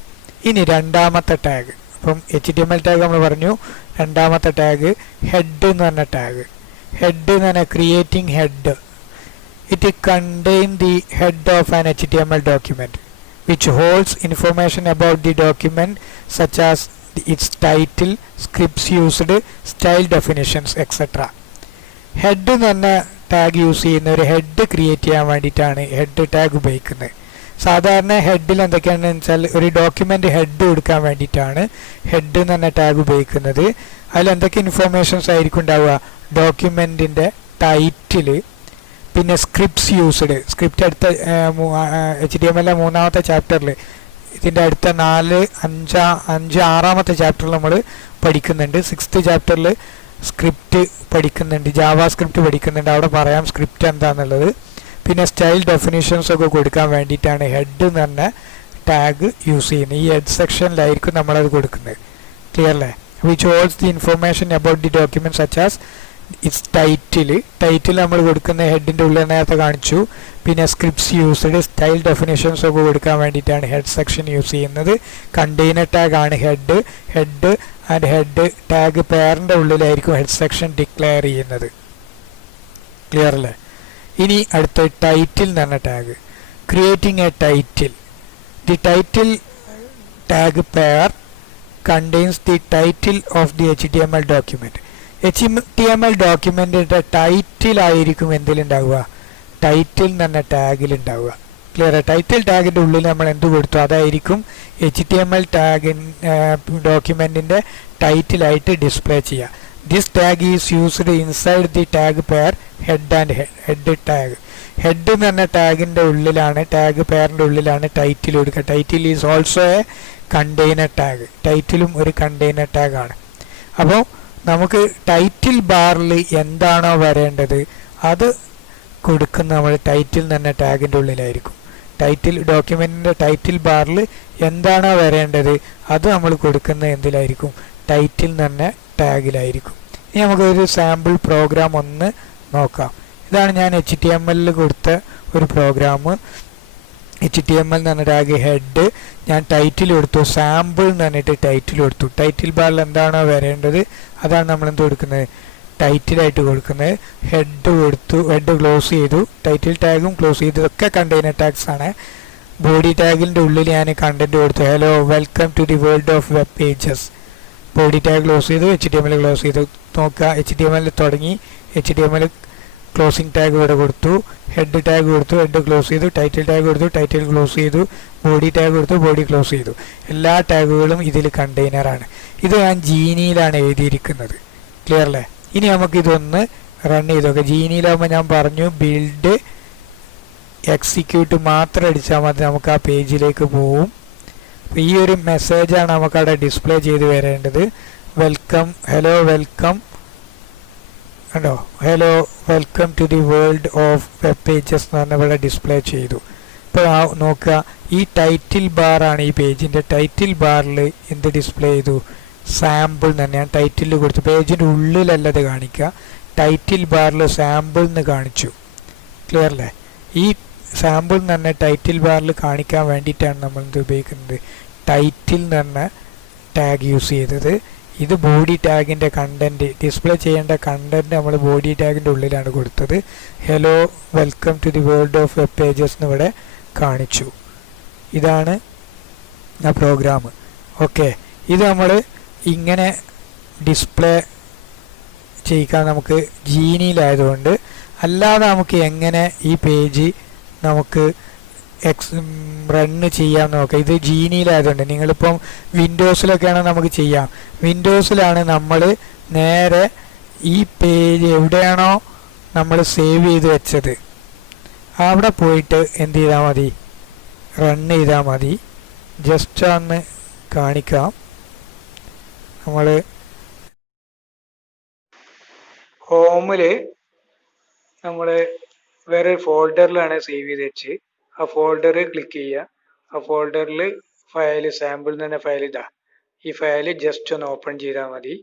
ഇനി രണ്ടാമത്തെ ടാഗ്, അപ്പം HTML ടാഗ് നമ്മൾ പറഞ്ഞു. രണ്ടാമത്തെ ടാഗ് ഹെഡ് എന്ന് പറഞ്ഞ ടാഗ്. ഹെഡ് എന്ന് പറഞ്ഞാൽ creating head. It contain the head of an HTML document which holds information about the document such as its title, scripts used, style definitions, etc. Head എന്ന് പറഞ്ഞ tag use ചെയ്യുന്ന ഒരു head create ചെയ്യാൻ വേണ്ടിയിട്ടാണ് head tag ഉപയോഗിക്കുന്നത്. സാധാരണ ഹെഡിൽ എന്തൊക്കെയാണെന്ന് വെച്ചാൽ ഒരു ഡോക്യുമെൻ്റ് ഹെഡ് കൊടുക്കാൻ വേണ്ടിയിട്ടാണ് ഹെഡ് എന്ന് പറഞ്ഞ ടാഗ് ഉപയോഗിക്കുന്നത്. അതിൽ എന്തൊക്കെ ഇൻഫോർമേഷൻസ് ആയിരിക്കും ഉണ്ടാവുക, ഡോക്യുമെൻറ്റിൻ്റെ ടൈറ്റിൽ, പിന്നെ സ്ക്രിപ്റ്റ്സ് യൂസ്ഡ്. സ്ക്രിപ്റ്റ് അടുത്ത HTML മൂന്നാമത്തെ ചാപ്റ്ററിൽ, ഇതിൻ്റെ അടുത്ത 4, 5, 6 ചാപ്റ്ററിൽ നമ്മൾ പഠിക്കുന്നുണ്ട്. 6th ചാപ്റ്ററിൽ സ്ക്രിപ്റ്റ് പഠിക്കുന്നുണ്ട്, ജാവാ സ്ക്രിപ്റ്റ് പഠിക്കുന്നുണ്ട്. അവിടെ പറയാം സ്ക്രിപ്റ്റ് എന്താണെന്നുള്ളത്. പിന്നെ സ്റ്റൈൽ ഡെഫിനിഷൻസ് ഒക്കെ കൊടുക്കാൻ വേണ്ടിയിട്ടാണ് ഹെഡ് എന്ന് പറഞ്ഞ ടാഗ് യൂസ് ചെയ്യുന്നത്. ഈ ഹെഡ് സെക്ഷനിലായിരിക്കും നമ്മളത് കൊടുക്കുന്നത്. ക്ലിയർ അല്ലേ? which holds the information about the document such as its title നമ്മൾ കൊടുക്കുന്ന ഹെഡിൻ്റെ ഉള്ളിൽ നേരത്തെ കാണിച്ചു. പിന്നെ സ്ക്രിപ്റ്റ്സ് യൂസ്ഡ്, സ്റ്റൈൽ ഡെഫിനേഷൻസ് ഒക്കെ കൊടുക്കാൻ വേണ്ടിയിട്ടാണ് ഹെഡ് സെക്ഷൻ യൂസ് ചെയ്യുന്നത്. കണ്ടെയ്നർ ടാഗ് ആണ് ഹെഡ് ആൻഡ് ഹെഡ് ടാഗ് പെയറിൻ്റെ ഉള്ളിലായിരിക്കും ഹെഡ് സെക്ഷൻ ഡിക്ലെയർ ചെയ്യുന്നത്. ക്ലിയർ അല്ലേ? ഇനി അടുത്ത ടൈറ്റിൽ എന്ന് പറഞ്ഞ tag. Creating a title. The title tag pair contains the title of the HTML document. HTML ഡോക്യുമെന്റിന്റെ ടൈറ്റിൽ ആയിരിക്കും എന്തിലുണ്ടാവുക? ടൈറ്റിൽ എന്ന് പറഞ്ഞ ടാഗിലുണ്ടാവുക. ക്ലിയർ? ടൈറ്റിൽ ടാഗിന്റെ ഉള്ളിൽ നമ്മൾ എന്ത് കൊടുത്തു അതായിരിക്കും HTML ഡോക്യുമെന്റിന്റെ ടൈറ്റിലായിട്ട് ഡിസ്പ്ലേ ചെയ്യുക. This tag is used inside the tag pair head and head tag. Head എന്ന് പറഞ്ഞ ടാഗിന്റെ ഉള്ളിലാണ്, ടാഗ് പെയറിന്റെ ഉള്ളിലാണ് ടൈറ്റിൽ കൊടുക്കുക. Title is also a container tag. ടൈറ്റിലും ഒരു കണ്ടെയ്നർ ടാഗാണ്. അപ്പോൾ നമുക്ക് ടൈറ്റിൽ ബാറിൽ എന്താണോ വരേണ്ടത് അത് കൊടുക്കുന്ന നമ്മൾ ടൈറ്റിൽ തന്നെ ടാഗിൻ്റെ ഉള്ളിലായിരിക്കും. ടൈറ്റിൽ ഡോക്യുമെൻറ്റിൻ്റെ ടൈറ്റിൽ ബാറിൽ എന്താണോ വരേണ്ടത് അത് നമ്മൾ കൊടുക്കുന്ന എന്തിലായിരിക്കും? ടൈറ്റിൽ തന്നെ ടാഗിലായിരിക്കും. ഇനി നമുക്കൊരു സാമ്പിൾ പ്രോഗ്രാം ഒന്ന് നോക്കാം. ഇതാണ് ഞാൻ HTML കൊടുത്ത ഒരു പ്രോഗ്രാം. HTML എന്ന് പറഞ്ഞ ടാഗ് ഹെഡ്, ഞാൻ ടൈറ്റിൽ കൊടുത്തു സാമ്പിൾ എന്ന് പറഞ്ഞിട്ട് ടൈറ്റിൽ കൊടുത്തു. ടൈറ്റിൽ ബാറിൽ എന്താണോ വരേണ്ടത് അതാണ് നമ്മൾ എന്ത് കൊടുക്കുന്നത്? ടൈറ്റിലായിട്ട് കൊടുക്കുന്നത്. ഹെഡ് കൊടുത്തു, ഹെഡ് ക്ലോസ് ചെയ്തു, ടൈറ്റിൽ ടാഗും ക്ലോസ് ചെയ്തു. ഇതൊക്കെ കണ്ടെയ്നർ ടാഗ്സ് ആണ്. ബോഡി ടാഗിൻ്റെ ഉള്ളിൽ ഞാൻ കണ്ടന്റ് കൊടുത്തു, hello welcome to the world of web pages. Body tag close ചെയ്തു, HTML ക്ലോസ് ചെയ്തു. നോക്കുക, HTML തുടങ്ങി, HTML ക്ലോസിംഗ് ടാഗ് ഇവിടെ കൊടുത്തു, ഹെഡ് ടാഗ് കൊടുത്തു, ഹെഡ് ക്ലോസ് ചെയ്തു, ടൈറ്റിൽ ടാഗ് കൊടുത്തു, ടൈറ്റിൽ ക്ലോസ് ചെയ്തു, ബോഡി ടാഗ് കൊടുത്തു, ബോഡി ക്ലോസ് ചെയ്തു. എല്ലാ ടാഗുകളും ഇതിൽ കണ്ടെയ്നറാണ്. ഇത് ഞാൻ ജീനിയിലാണ് എഴുതിയിരിക്കുന്നത്. ക്ലിയർ അല്ലേ? ഇനി നമുക്കിതൊന്ന് റൺ ചെയ്ത് നോക്കാം. ജീനിയിലാകുമ്പോൾ ഞാൻ പറഞ്ഞു ബിൽഡ് എക്സിക്യൂട്ട് മാത്രം അടിച്ചാൽ മതി, നമുക്ക് ആ പേജിലേക്ക് പോവും. അപ്പോൾ ഈ ഒരു മെസ്സേജാണ് നമുക്കവിടെ ഡിസ്പ്ലേ ചെയ്ത് വരേണ്ടത്. വെൽക്കം, ഹലോ വെൽക്കം, കണ്ടോ, hello welcome to the world of web pages എന്ന് പറഞ്ഞ ഇവിടെ ഡിസ്പ്ലേ ചെയ്തു. ഇപ്പോൾ നോക്കുക, ഈ ടൈറ്റിൽ ബാറാണ് ഈ പേജിൻ്റെ. ടൈറ്റിൽ ബാറിൽ എന്ത് ഡിസ്പ്ലേ ചെയ്തു? സാമ്പിൾ തന്നെ. ഞാൻ ടൈറ്റിൽ കൊടുത്തു, പേജിൻ്റെ ഉള്ളിലല്ലത് കാണിക്കുക, ടൈറ്റിൽ ബാറിൽ സാമ്പിൾ എന്ന് കാണിച്ചു. ക്ലിയർ അല്ലേ? ഈ സാമ്പിൾ എന്ന് പറഞ്ഞ ടൈറ്റിൽ ബാറിൽ കാണിക്കാൻ വേണ്ടിയിട്ടാണ് നമ്മൾ ഇത് ഉപയോഗിക്കുന്നത്. ടൈറ്റിൽ എന്ന് പറഞ്ഞ ടാഗ് യൂസ് ചെയ്തത്. ഇത് ബോഡി ടാഗിൻ്റെ കണ്ടന്റ്, ഡിസ്പ്ലേ ചെയ്യേണ്ട കണ്ടന്റ് നമ്മൾ ബോഡി ടാഗിൻ്റെ ഉള്ളിലാണ് കൊടുത്തത്. Hello welcome to the world of web pages എന്ന് ഇവിടെ കാണിച്ചു. ഇതാണ് ആ പ്രോഗ്രാം. ഓക്കെ, ഇത് നമ്മൾ ഇങ്ങനെ ഡിസ്പ്ലേ ചെയ്യിക്കാൻ നമുക്ക് ജീനിയിലായതുകൊണ്ട്. അല്ലാതെ നമുക്ക് എങ്ങനെ ഈ പേജ് നമുക്ക് റണ്ണ് ചെയ്യാൻ നോക്കാം. ഇത് ജീനിയിലായതുകൊണ്ട്. നിങ്ങളിപ്പം വിൻഡോസിലൊക്കെയാണ് നമുക്ക് ചെയ്യാം. വിൻഡോസിലാണ് നമ്മൾ നേരെ ഈ പേജ് എവിടെയാണോ നമ്മൾ സേവ് ചെയ്ത് വെച്ചത് അവിടെ പോയിട്ട് എന്ത് ചെയ്താൽ മതി? റൺ ചെയ്താൽ മതി. ജസ്റ്റ് ഒന്ന് കാണിക്കാം. നമ്മൾ ഹോമിൽ നമ്മൾ വേറെ ഫോൾഡറിലാണ് സേവ് ചെയ്ത് വെച്ച്. ആ ഫോൾഡർ ക്ലിക്ക് ചെയ്യുക. ആ ഫോൾഡറിൽ ഫയൽ സാമ്പിൾ എന്ന് പറഞ്ഞ ഫയൽ ഇതാ. ഈ ഫയൽ ജസ്റ്റ് ഒന്ന് ഓപ്പൺ ചെയ്താൽ മതി.